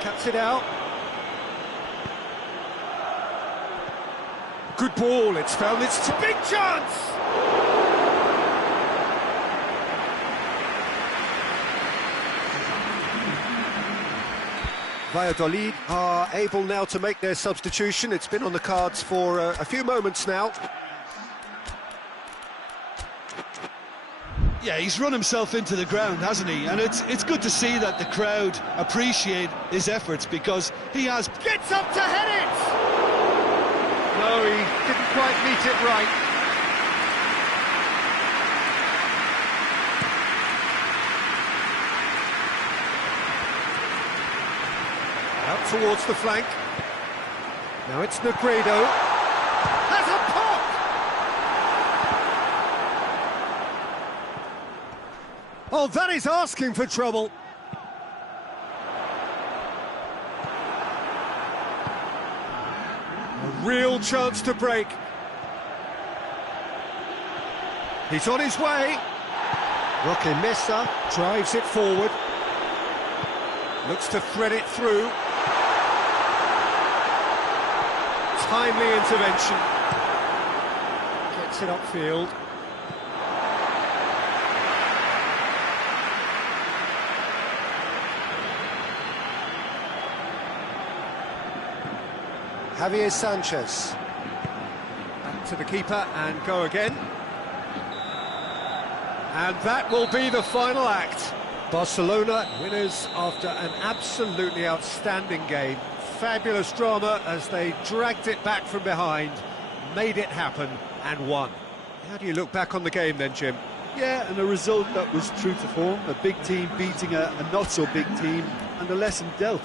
Cuts it out. Good ball, it's found its big chance! Valladolid are able now to make their substitution. It's been on the cards for a few moments now. Yeah, he's run himself into the ground, hasn't he? And it's good to see that the crowd appreciate his efforts, because he has... Gets up to head it! No, he didn't quite meet it right. Out towards the flank. Now it's Negredo. Has a pop! Oh, that is asking for trouble. A real chance to break. He's on his way. Roque Mesa drives it forward. Looks to thread it through. Timely intervention. Gets it upfield. Javier Sanchez. Back to the keeper and go again. And that will be the final act. Barcelona winners after an absolutely outstanding game. Fabulous drama as they dragged it back from behind, made it happen and won. How do you look back on the game then, Jim? Yeah, and a result that was true to form. A big team beating a not-so-big team, and a lesson dealt.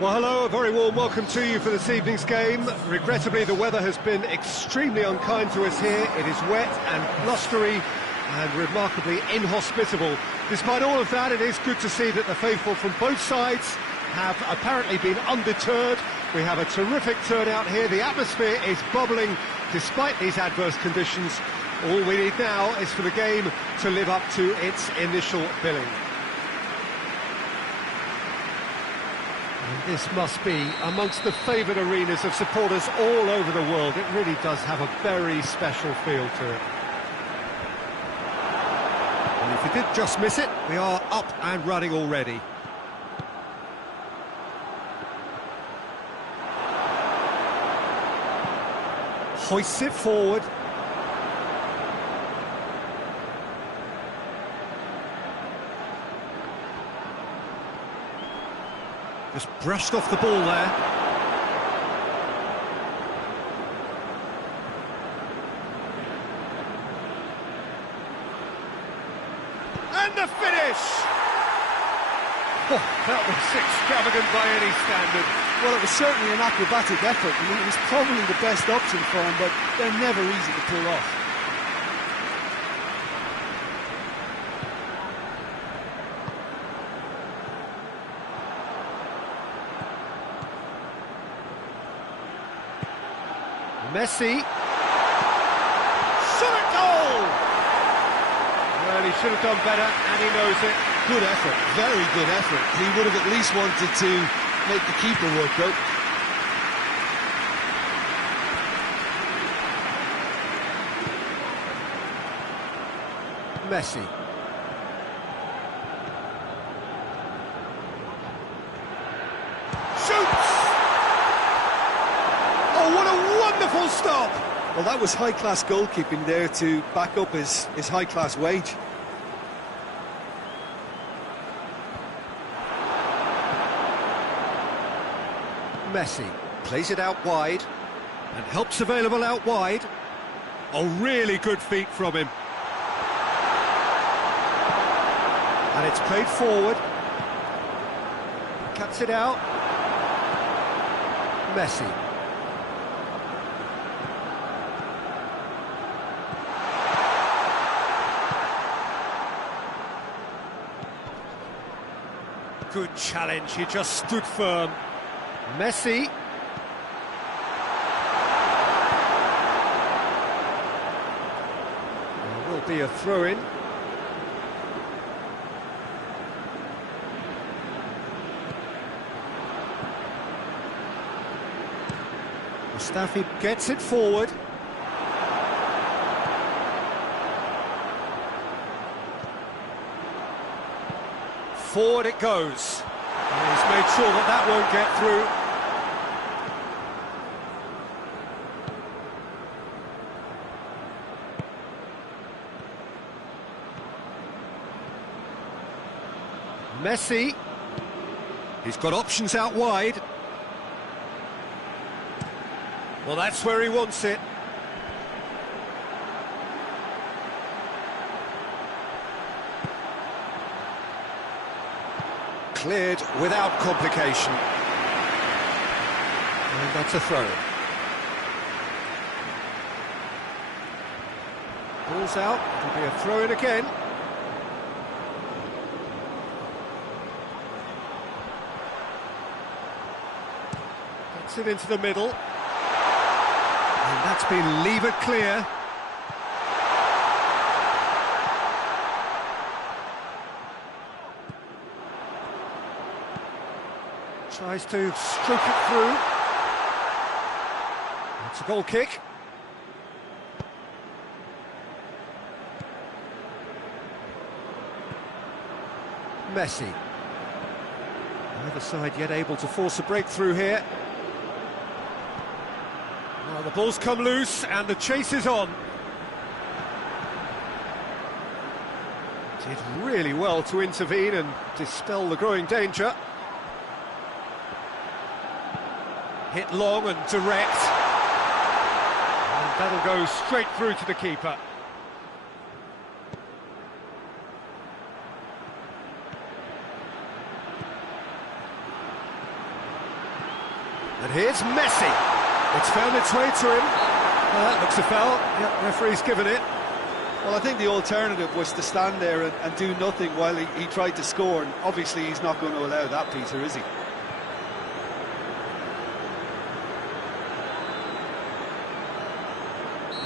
Well, hello, a very warm welcome to you for this evening's game. Regrettably, the weather has been extremely unkind to us here. It is wet and blustery and remarkably inhospitable. Despite all of that, it is good to see that the faithful from both sides have apparently been undeterred. We have a terrific turnout here. The atmosphere is bubbling despite these adverse conditions. All we need now is for the game to live up to its initial billing. This must be amongst the favoured arenas of supporters all over the world. It really does have a very special feel to it. And if you did just miss it, we are up and running already. Hoists it forward. Just brushed off the ball there. And the finish! Oh, that was extravagant by any standard. Well, it was certainly an acrobatic effort. I mean, it was probably the best option for him, but they're never easy to pull off. Messi. Shot at goal! Well, he should have done better, and he knows it. Good effort, very good effort. He would have at least wanted to make the keeper work out. Messi. Shoots! Oh, what a wonderful stop! Well, that was high-class goalkeeping there to back up his high-class wage. Messi plays it out wide, and help's available out wide. Oh, really good feet from him. And it's played forward. Cuts it out. Messi. Good challenge, he just stood firm. Messi. There will be a throw-in. Mustafi gets it forward. Forward it goes. And he's made sure that that won't get through. Messi. He's got options out wide. Well, that's where he wants it. Cleared without complication. And that's a throw. Ball's out, it'll be a throw-in again. Gets it into the middle. And that's been levered clear. Tries to stroke it through. It's a goal kick. Messi. Neither side yet able to force a breakthrough here. Well, the ball's come loose and the chase is on. Did really well to intervene and dispel the growing danger. Hit long and direct. And that'll go straight through to the keeper. And here's Messi. It's found its way to him. Well, that looks a foul. Yep, referee's given it. Well, I think the alternative was to stand there and do nothing while he tried to score, and obviously he's not going to allow that, Peter, is he?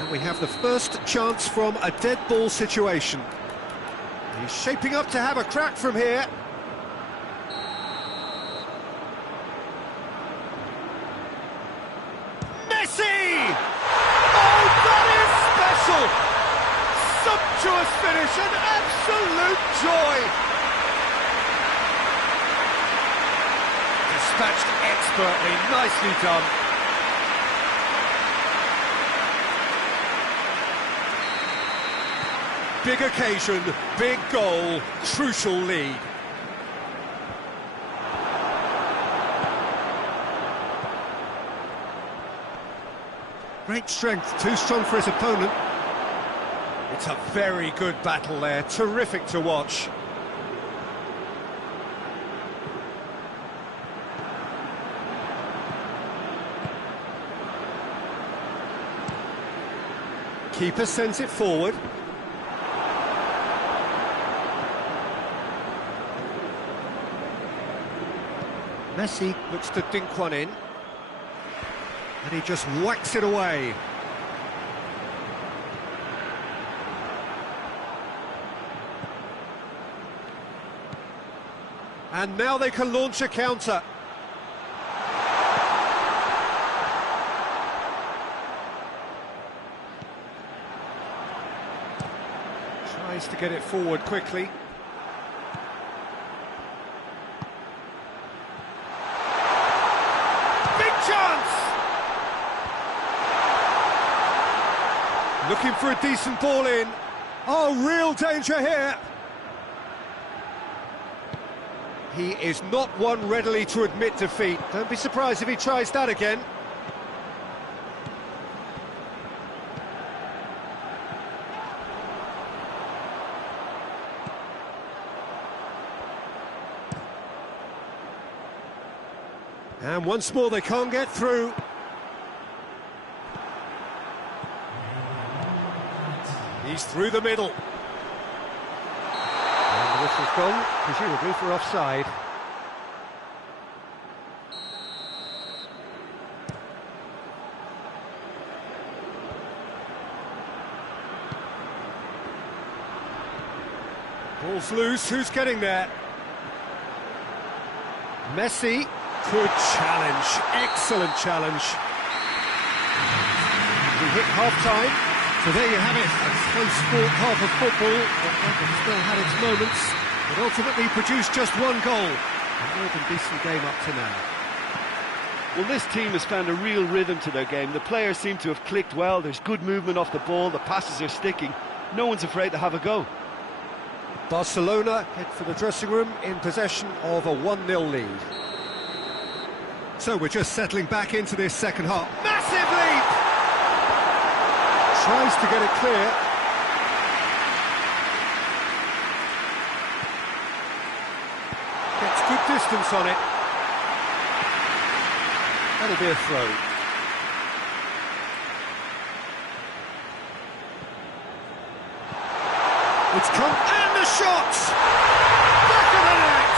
And we have the first chance from a dead ball situation. He's shaping up to have a crack from here. Messi! Oh, that is special! Sumptuous finish, an absolute joy! Dispatched expertly, nicely done. Big occasion, big goal, crucial lead. Great strength, too strong for his opponent. It's a very good battle there, terrific to watch. Keeper sends it forward. Messi looks to dink one in. And he just whacks it away. And now they can launch a counter. Tries to get it forward quickly. Big chance! Looking for a decent ball in. Oh, real danger here. He is not one readily to admit defeat. Don't be surprised if he tries that again. And once more they can't get through. He's through the middle. And the whistle's gone, presumably for offside. Ball's loose, who's getting there? Messi, good challenge, excellent challenge. We hit half-time. So there you have it, a close-fought half of football that still had its moments, but ultimately produced just one goal. A more than decent game up to now. Well, this team has found a real rhythm to their game. The players seem to have clicked well. There's good movement off the ball, the passes are sticking. No one's afraid to have a go. Barcelona head for the dressing room in possession of a 1-0 lead. So we're just settling back into this second half. Massive lead! Tries to get it clear. Gets good distance on it. That'll be a throw. It's come, and the shot! Back of the net!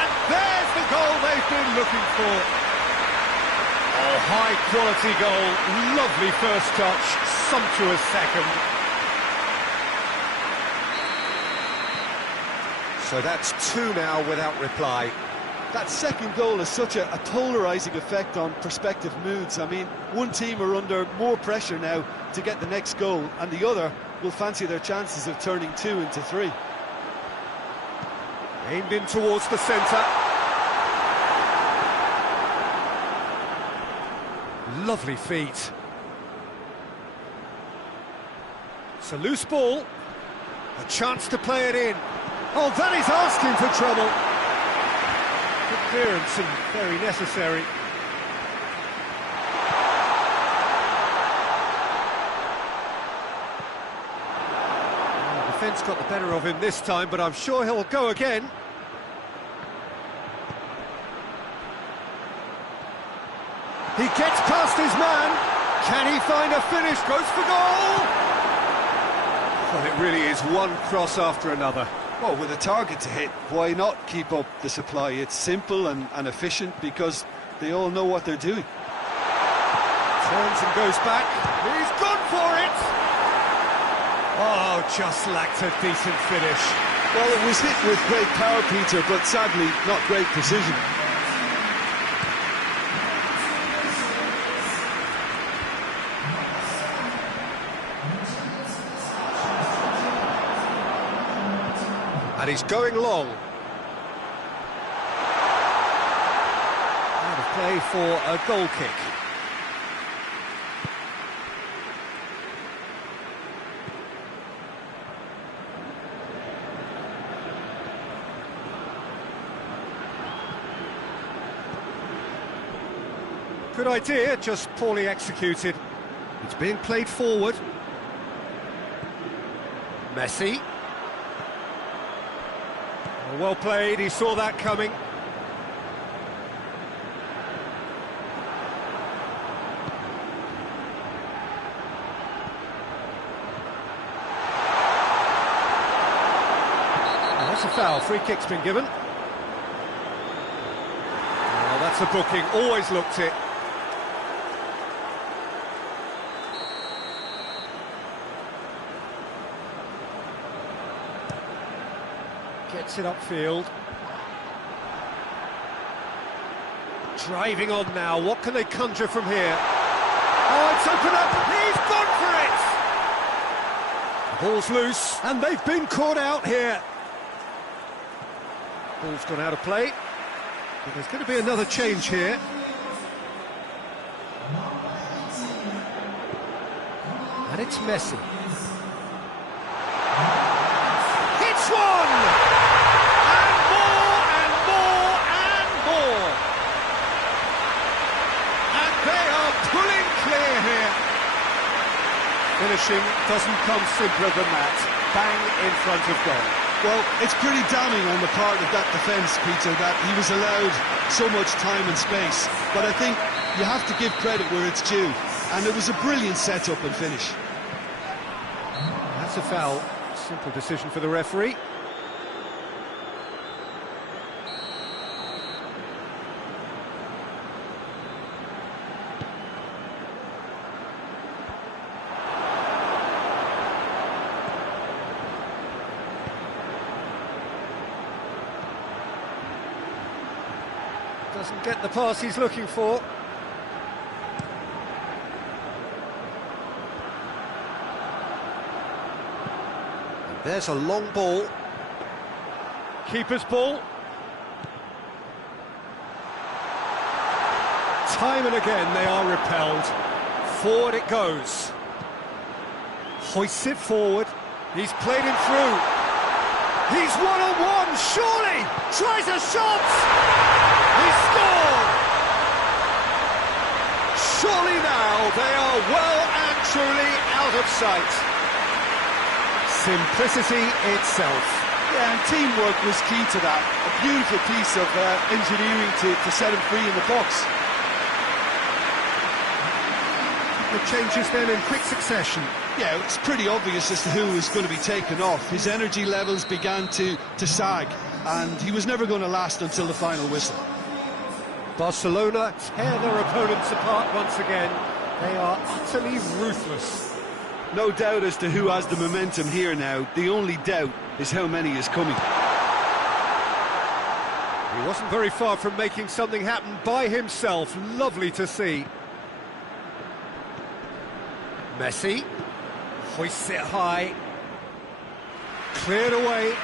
And there's the goal they've been looking for. Oh, high-quality goal, lovely first touch, sumptuous second. So that's two now without reply. That second goal has such a polarising effect on prospective moods. I mean, one team are under more pressure now to get the next goal, and the other will fancy their chances of turning 2 into 3. Aimed in towards the centre. Lovely feet. It's a loose ball. A chance to play it in. Oh, that is asking for trouble. Good clearance and very necessary. The defence got the better of him this time, but I'm sure he'll go again. He gets past his man. Can he find a finish? Goes for goal! Well, it really is one cross after another. Well, with a target to hit, why not keep up the supply? It's simple and efficient because they all know what they're doing. Turns and goes back. He's gone for it! Oh, just lacked a decent finish. Well, it was hit with great power, Peter, but sadly not great precision. And he's going long. Out of play for a goal kick. Good idea, just poorly executed. It's being played forward. Messi. Well played, he saw that coming. foul. Free kick's been given. Oh, that's a booking. Always looked it. Gets it upfield. Driving on now. What can they conjure from here? Oh, it's open up. He's gone for it. The ball's loose, and they've been caught out here. Ball's gone out of play. But there's going to be another change here. And it's Messi. Hits one! And more, and more, and more. And they are pulling clear here. Finishing doesn't come simpler than that. Bang in front of goal. Well, it's pretty damning on the part of that defence, Peter, that he was allowed so much time and space. But I think you have to give credit where it's due. And it was a brilliant set-up and finish. That's a foul. Simple decision for the referee. Doesn't get the pass he's looking for. And there's a long ball. Keeper's ball. Time and again they are repelled. Forward it goes. Hoists it forward. He's played him through. He's one-on-one, surely! Tries a shot! He scored! Surely now they are well and truly out of sight. Simplicity itself. Yeah, and teamwork was key to that. A beautiful piece of engineering to set him free in the box. The changes then in quick succession. Yeah, it's pretty obvious as to who was going to be taken off. His energy levels began to sag, and he was never going to last until the final whistle. Barcelona tear their opponents apart once again. They are utterly ruthless. No doubt as to who has the momentum here now. The only doubt is how many is coming. He wasn't very far from making something happen by himself. Lovely to see. Messi hoists it high. Cleared away.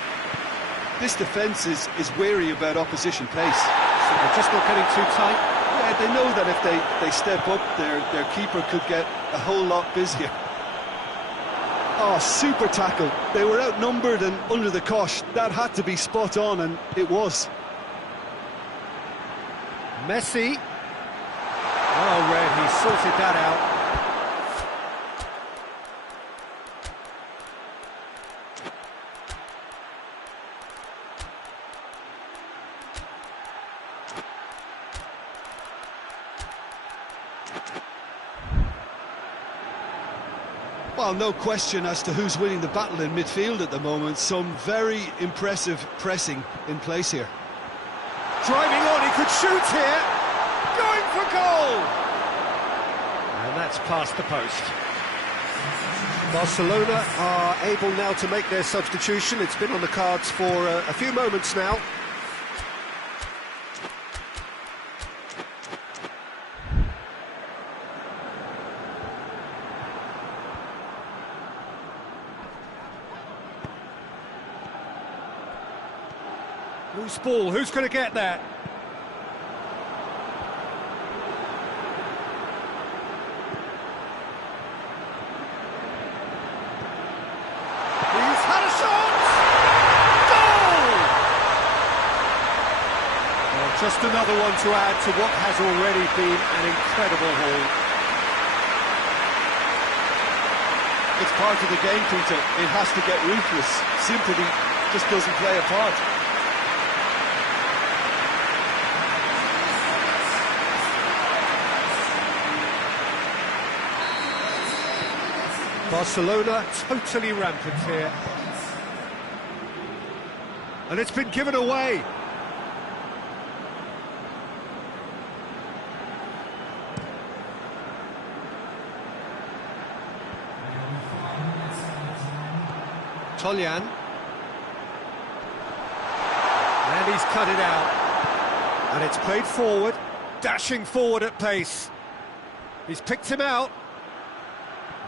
This defence is wary about opposition pace. So they're just not getting too tight. Yeah, they know that if they step up, their keeper could get a whole lot busier. Oh, super tackle. They were outnumbered and under the cosh. That had to be spot on, and it was. Messi. Oh, Red, he sorted that out. Well, no question as to who's winning the battle in midfield at the moment. Some very impressive pressing in place here. Driving on, he could shoot here. Going for goal. And that's past the post. Barcelona are able now to make their substitution. It's been on the cards for a few moments now. Loose ball, who's going to get that? He's had a shot! Goal! Well, just another one to add to what has already been an incredible haul. It's part of the game, Peter. It has to get ruthless. Sympathy just doesn't play a part. Barcelona totally rampant here. And it's been given away. Toljan. And he's cut it out. And it's played forward, dashing forward at pace. He's picked him out.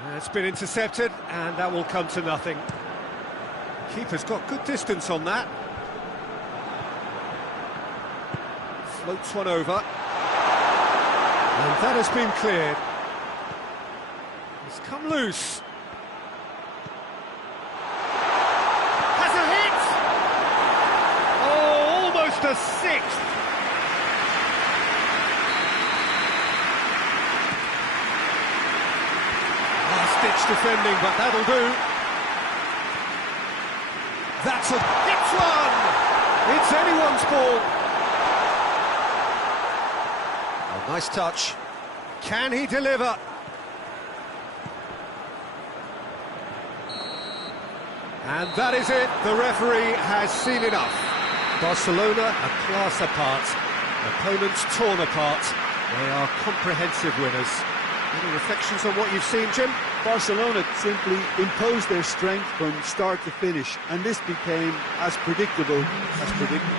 And it's been intercepted, and that will come to nothing. Keeper's got good distance on that. Floats one over. And that has been cleared. It's come loose. Has a hit! Oh, almost a sixth! Last-ditch defending, but that'll do. That's a hit one! It's anyone's ball. Oh, nice touch. Can he deliver? And that is it. The referee has seen enough. Barcelona a class apart. Opponents torn apart. They are comprehensive winners. Any reflections on what you've seen, Jim? Barcelona simply imposed their strength from start to finish, and this became as predictable as predictable.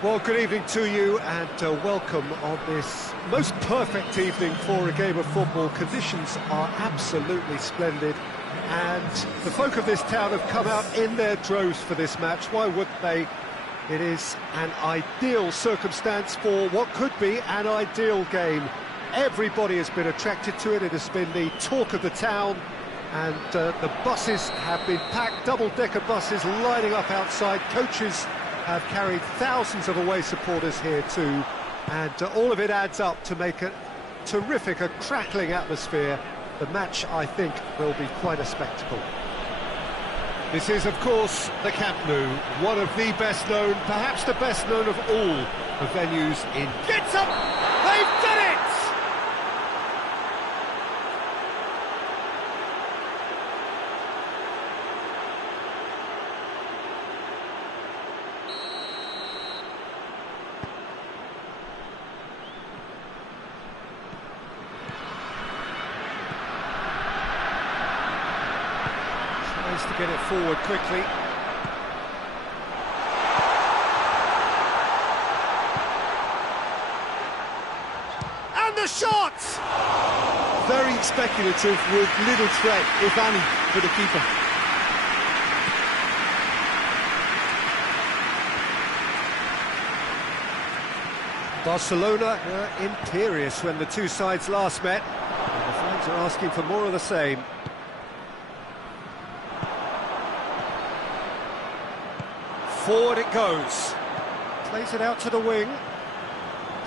Well, good evening to you and welcome on this most perfect evening for a game of football. Conditions are absolutely splendid and the folk of this town have come out in their droves for this match. Why wouldn't they? It is an ideal circumstance for what could be an ideal game. Everybody has been attracted to it. It has been the talk of the town and the buses have been packed, double-decker buses lining up outside. Coaches have carried thousands of away supporters here to And all of it adds up to make a terrific, a crackling atmosphere. The match, I think, will be quite a spectacle. This is, of course, the Camp Nou, one of the best known, perhaps the best known of all the venues in... Gets up! They've done it! To get it forward quickly. And the shot! Very speculative with little threat, if any, for the keeper. Barcelona were imperious when the two sides last met. And the fans are asking for more of the same. Forward it goes. Plays it out to the wing.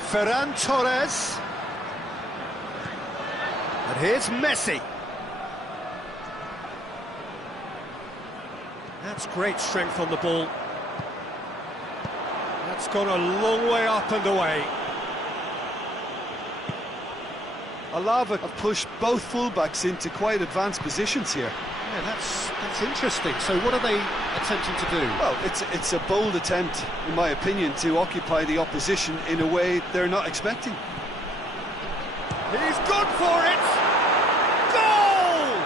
Ferran Torres. And here's Messi. That's great strength on the ball. That's gone a long way up and away. Alava have pushed both fullbacks into quite advanced positions here. Yeah, that's interesting. So what are they attempting to do? Well, it's a bold attempt, in my opinion, to occupy the opposition in a way they're not expecting. He's gone for it! Goal!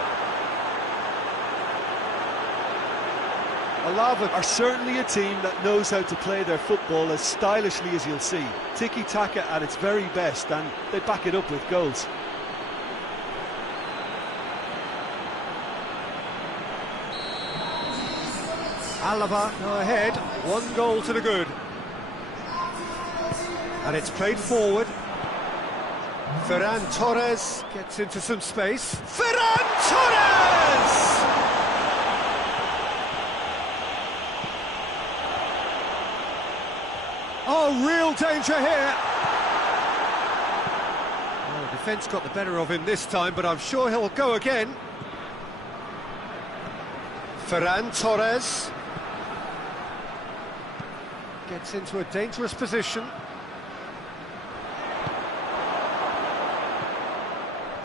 Alava are certainly a team that knows how to play their football as stylishly as you'll see. Tiki-taka at its very best, and they back it up with goals. Alava now ahead, 1 goal to the good. And it's played forward. Ferran Torres gets into some space. Ferran Torres! Oh, real danger here. Oh, defence got the better of him this time, but I'm sure he'll go again. Ferran Torres gets into a dangerous position.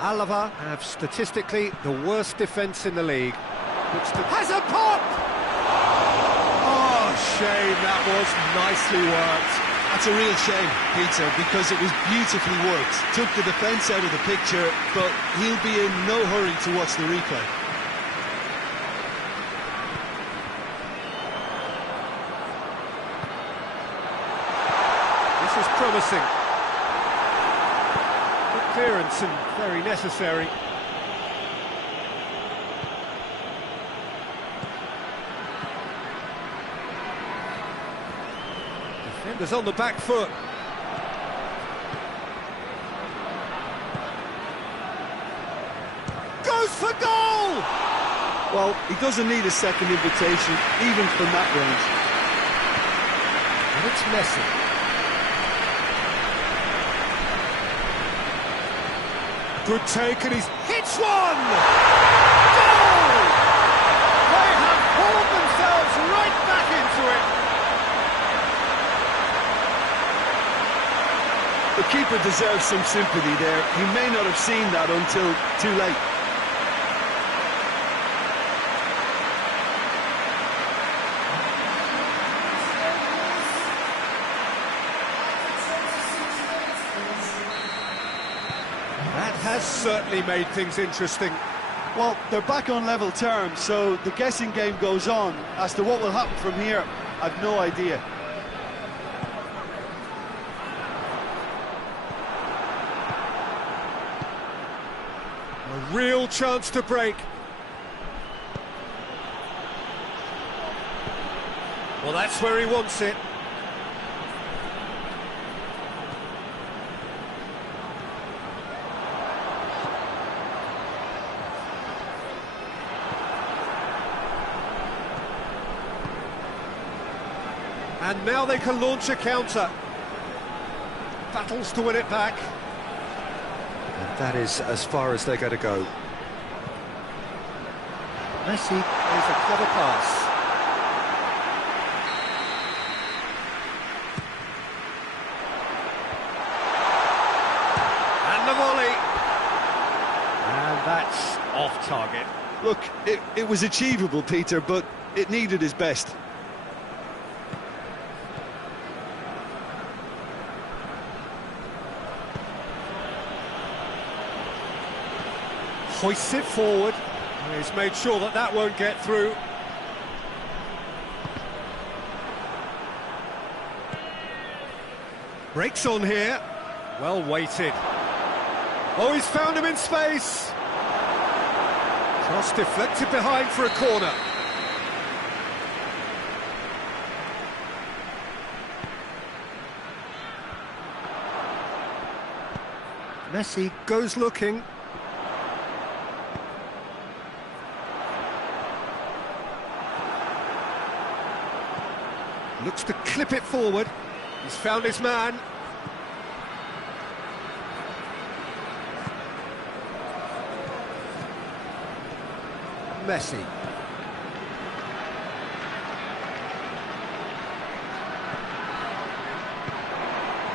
Alava have statistically the worst defence in the league. Has a pop! Oh, shame, that was nicely worked. That's a real shame, Peter, because it was beautifully worked. Took the defence out of the picture, but he'll be in no hurry to watch the replay. This is promising. Good clearance and very necessary. Defenders on the back foot. Goes for goal! Well, he doesn't need a second invitation, even from that range. And it's Messi. Good take, and he's hits one! Goal! They have pulled themselves right back into it. The keeper deserves some sympathy there. He may not have seen that until too late. That has certainly made things interesting. Well, they're back on level terms, so the guessing game goes on. As to what will happen from here, I've no idea. A real chance to break. Well, that's where he wants it. And now they can launch a counter. battles to win it back. And that is as far as they're going to go. Messi plays a clever pass. And the volley. And that's off target. Look, it was achievable, Peter, but it needed his best. Hoists it forward. He's made sure that that won't get through. Breaks on here. Well weighted. Oh, he's found him in space. Cross deflected behind for a corner. Messi goes looking. Looks to clip it forward. He's found his man. Messi.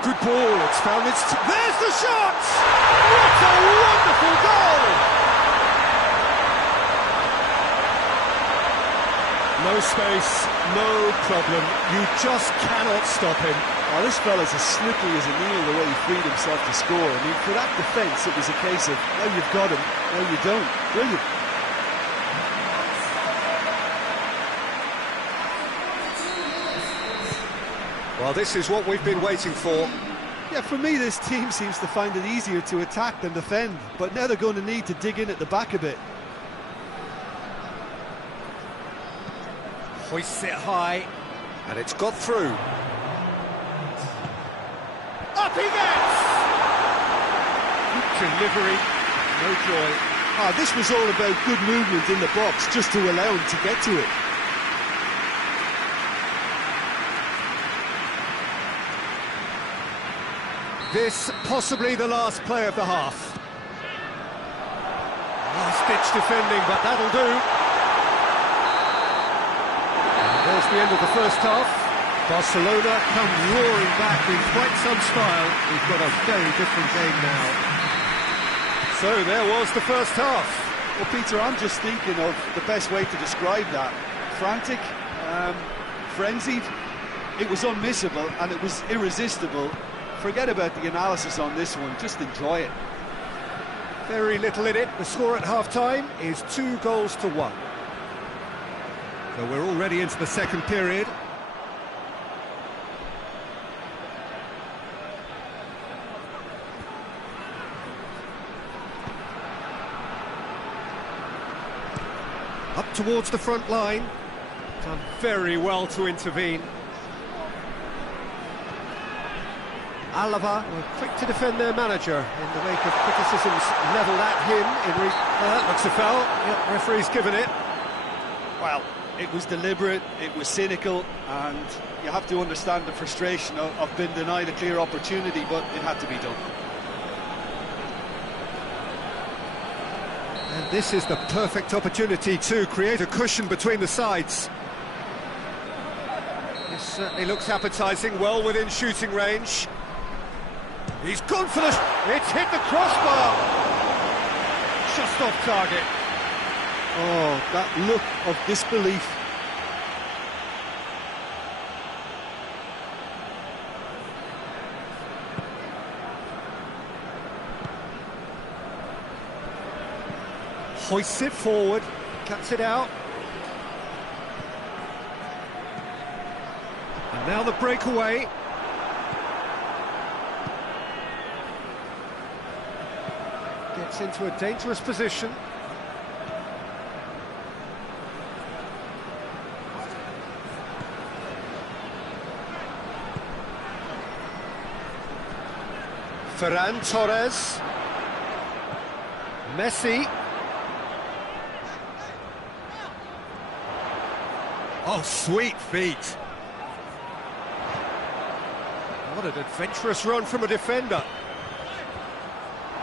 Good ball, it's found its... There's the shot! What a wonderful goal! No space, no problem. You just cannot stop him. Oh, this fella's as slippery as a needle the way he freed himself to score. I mean, for that defence, it was a case of, now you've got him, now you don't. Brilliant. Well, this is what we've been waiting for. Yeah, for me, this team seems to find it easier to attack than defend, but now they're going to need to dig in at the back a bit. Hoists it high, and it's got through. Up he gets! Good delivery, no joy. Ah, this was all about good movement in the box, just to allow him to get to it. This possibly the last play of the half. Last-ditch defending, but that'll do. There's the end of the first half. Barcelona come roaring back in quite some style. We've got a very different game now. So there was the first half. Well, Peter, I'm just thinking of the best way to describe that. Frantic, frenzied. It was unmissable and it was irresistible. Forget about the analysis on this one, just enjoy it. Very little in it. The score at half-time is 2-1. So we're already into the second period. Up towards the front line. Done very well to intervene. Alaba were quick to defend their manager in the wake of criticisms levelled at him. That looks a foul. Yep, referee's given it. Well, it was deliberate, it was cynical, and you have to understand the frustration of being denied a clear opportunity, but it had to be done. And this is the perfect opportunity to create a cushion between the sides. This certainly looks appetising, well within shooting range. He's gone for the... It's hit the crossbar! Just off target. Oh, that look of disbelief. Hoists it forward, cuts it out. And now the breakaway. Gets into a dangerous position. Ferran Torres. Messi. Oh, sweet feet. What an adventurous run from a defender.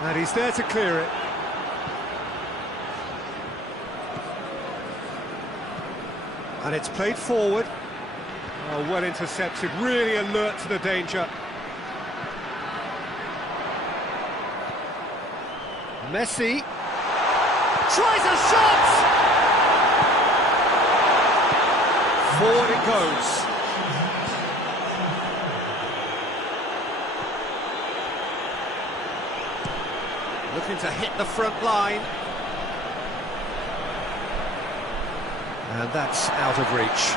And he's there to clear it. And it's played forward. Oh, well intercepted, really alert to the danger. Messi tries a shot! Forward it goes. Looking to hit the front line. And that's out of reach.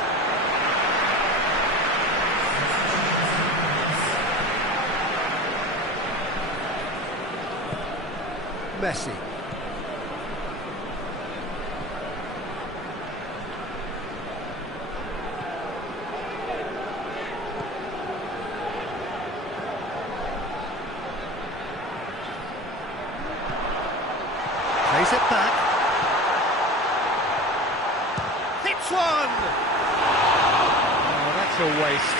Messi. Plays it back. Hits one! Oh, that's a waste.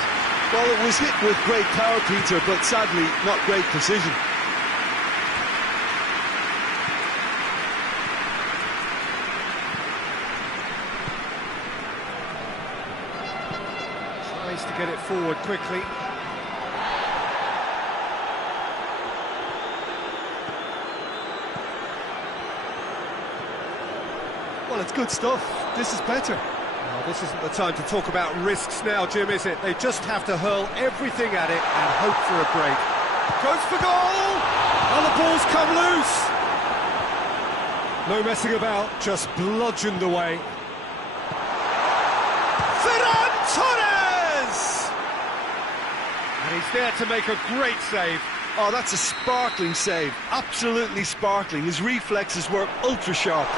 Well, it was hit with great power, Peter, but sadly, not great precision. Tries to get it forward quickly. Well, it's good stuff. This is better. Well, this isn't the time to talk about risks now, Jim, is it? They just have to hurl everything at it and hope for a break. Goes for goal! And the ball's come loose! No messing about, just bludgeoned away. Ferran Torres! And he's there to make a great save. Oh, that's a sparkling save. Absolutely sparkling. His reflexes were ultra-sharp.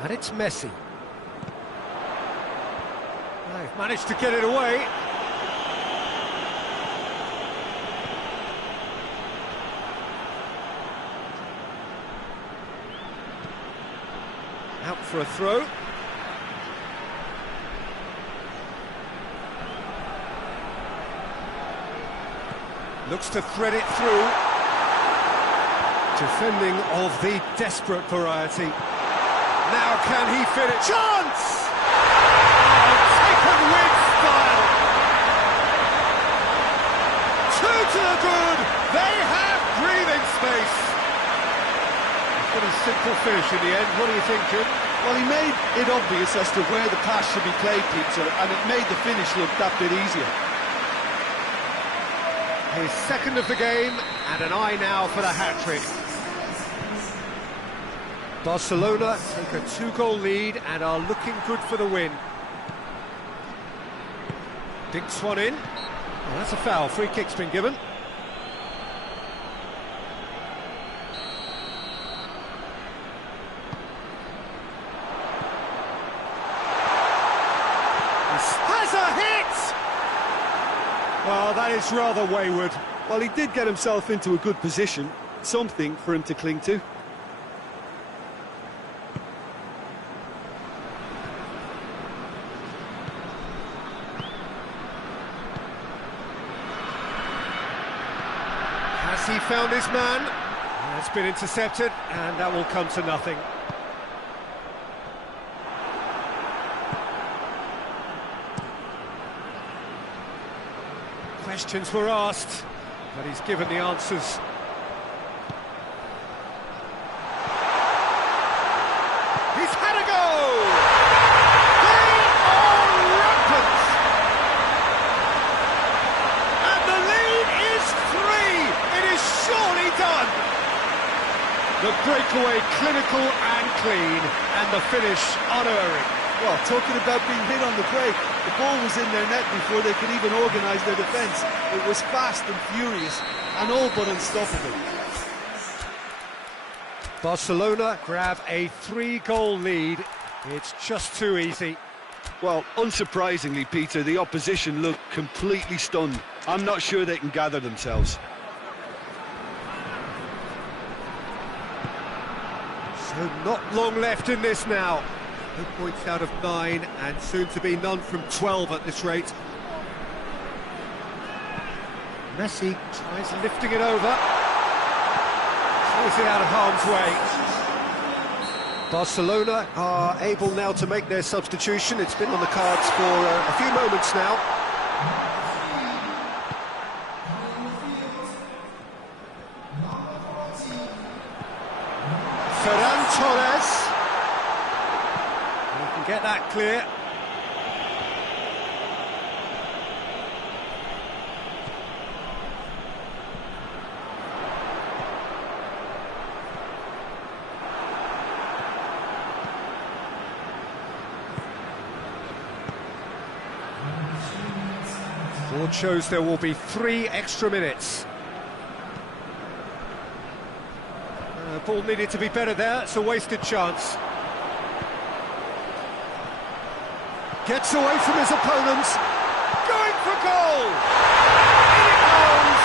And it's Messi. They've managed to get it away. Out for a throw. Looks to thread it through. Defending of the desperate variety. Now can he fit it? Chance! Oh, taken with style! Two to the good! They have breathing space! A pretty simple finish in the end. What do you think, Jim? Well, he made it obvious as to where the pass should be played, Peter, and it made the finish look that bit easier. His second of the game, and an eye now for the hat-trick. Barcelona take a 2-goal lead and are looking good for the win. Dinks one in. Oh, that's a foul. Free kick's been given. This has a hit! Well, that is rather wayward. Well, he did get himself into a good position. Something for him to cling to. Has he found his man? That's been intercepted, and that will come to nothing. Questions were asked, but he's given the answers. He's had a go! They are rampant! And the lead is 3! It is surely done! The breakaway clinical and clean, and the finish unerring. Well, talking about being hit on the break, the ball was in their net before they could even organise their defence. It was fast and furious, and all but unstoppable. Barcelona grab a 3-goal lead. It's just too easy. Well, unsurprisingly, Peter, the opposition looked completely stunned. I'm not sure they can gather themselves. So not long left in this now. No points out of 9, and soon to be none from 12 at this rate. Messi tries lifting it over. Pulls it out of harm's way. Barcelona are able now to make their substitution. It's been on the cards for a few moments now. Ferran Torres. We can get that clear. Board shows there will be 3 extra minutes. Ball needed to be better there, it's a wasted chance. Gets away from his opponents, going for goal! In it goes!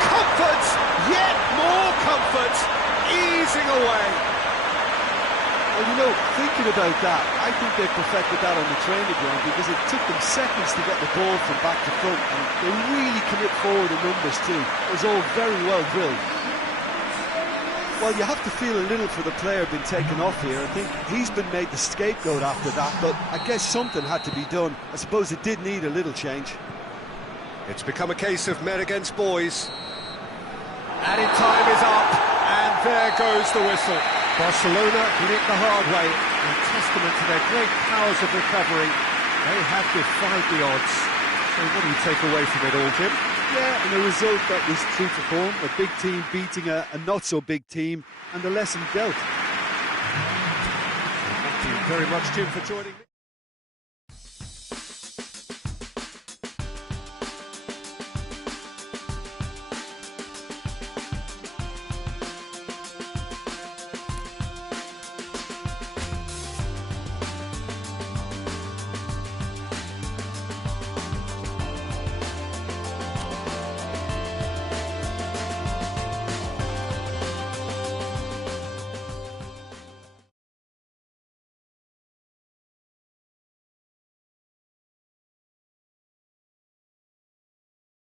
Comfort, yet more comfort, easing away. Well, you know, thinking about that, I think they perfected that on the training ground because it took them seconds to get the ball from back to front, and they really commit forward in numbers too. It was all very well drilled. Well, you have to feel a little for the player being taken off here. I think he's been made the scapegoat after that, but I guess something had to be done. I suppose it did need a little change. It's become a case of men against boys. Added time is up, and there goes the whistle. Barcelona did it the hard way, a testament to their great powers of recovery. They have defied the odds. So what do you take away from it all, Jim? Yeah, and a result that was true to form, a big team beating a not-so-big team, and the lesson dealt. Thank you very much, Jim, for joining me.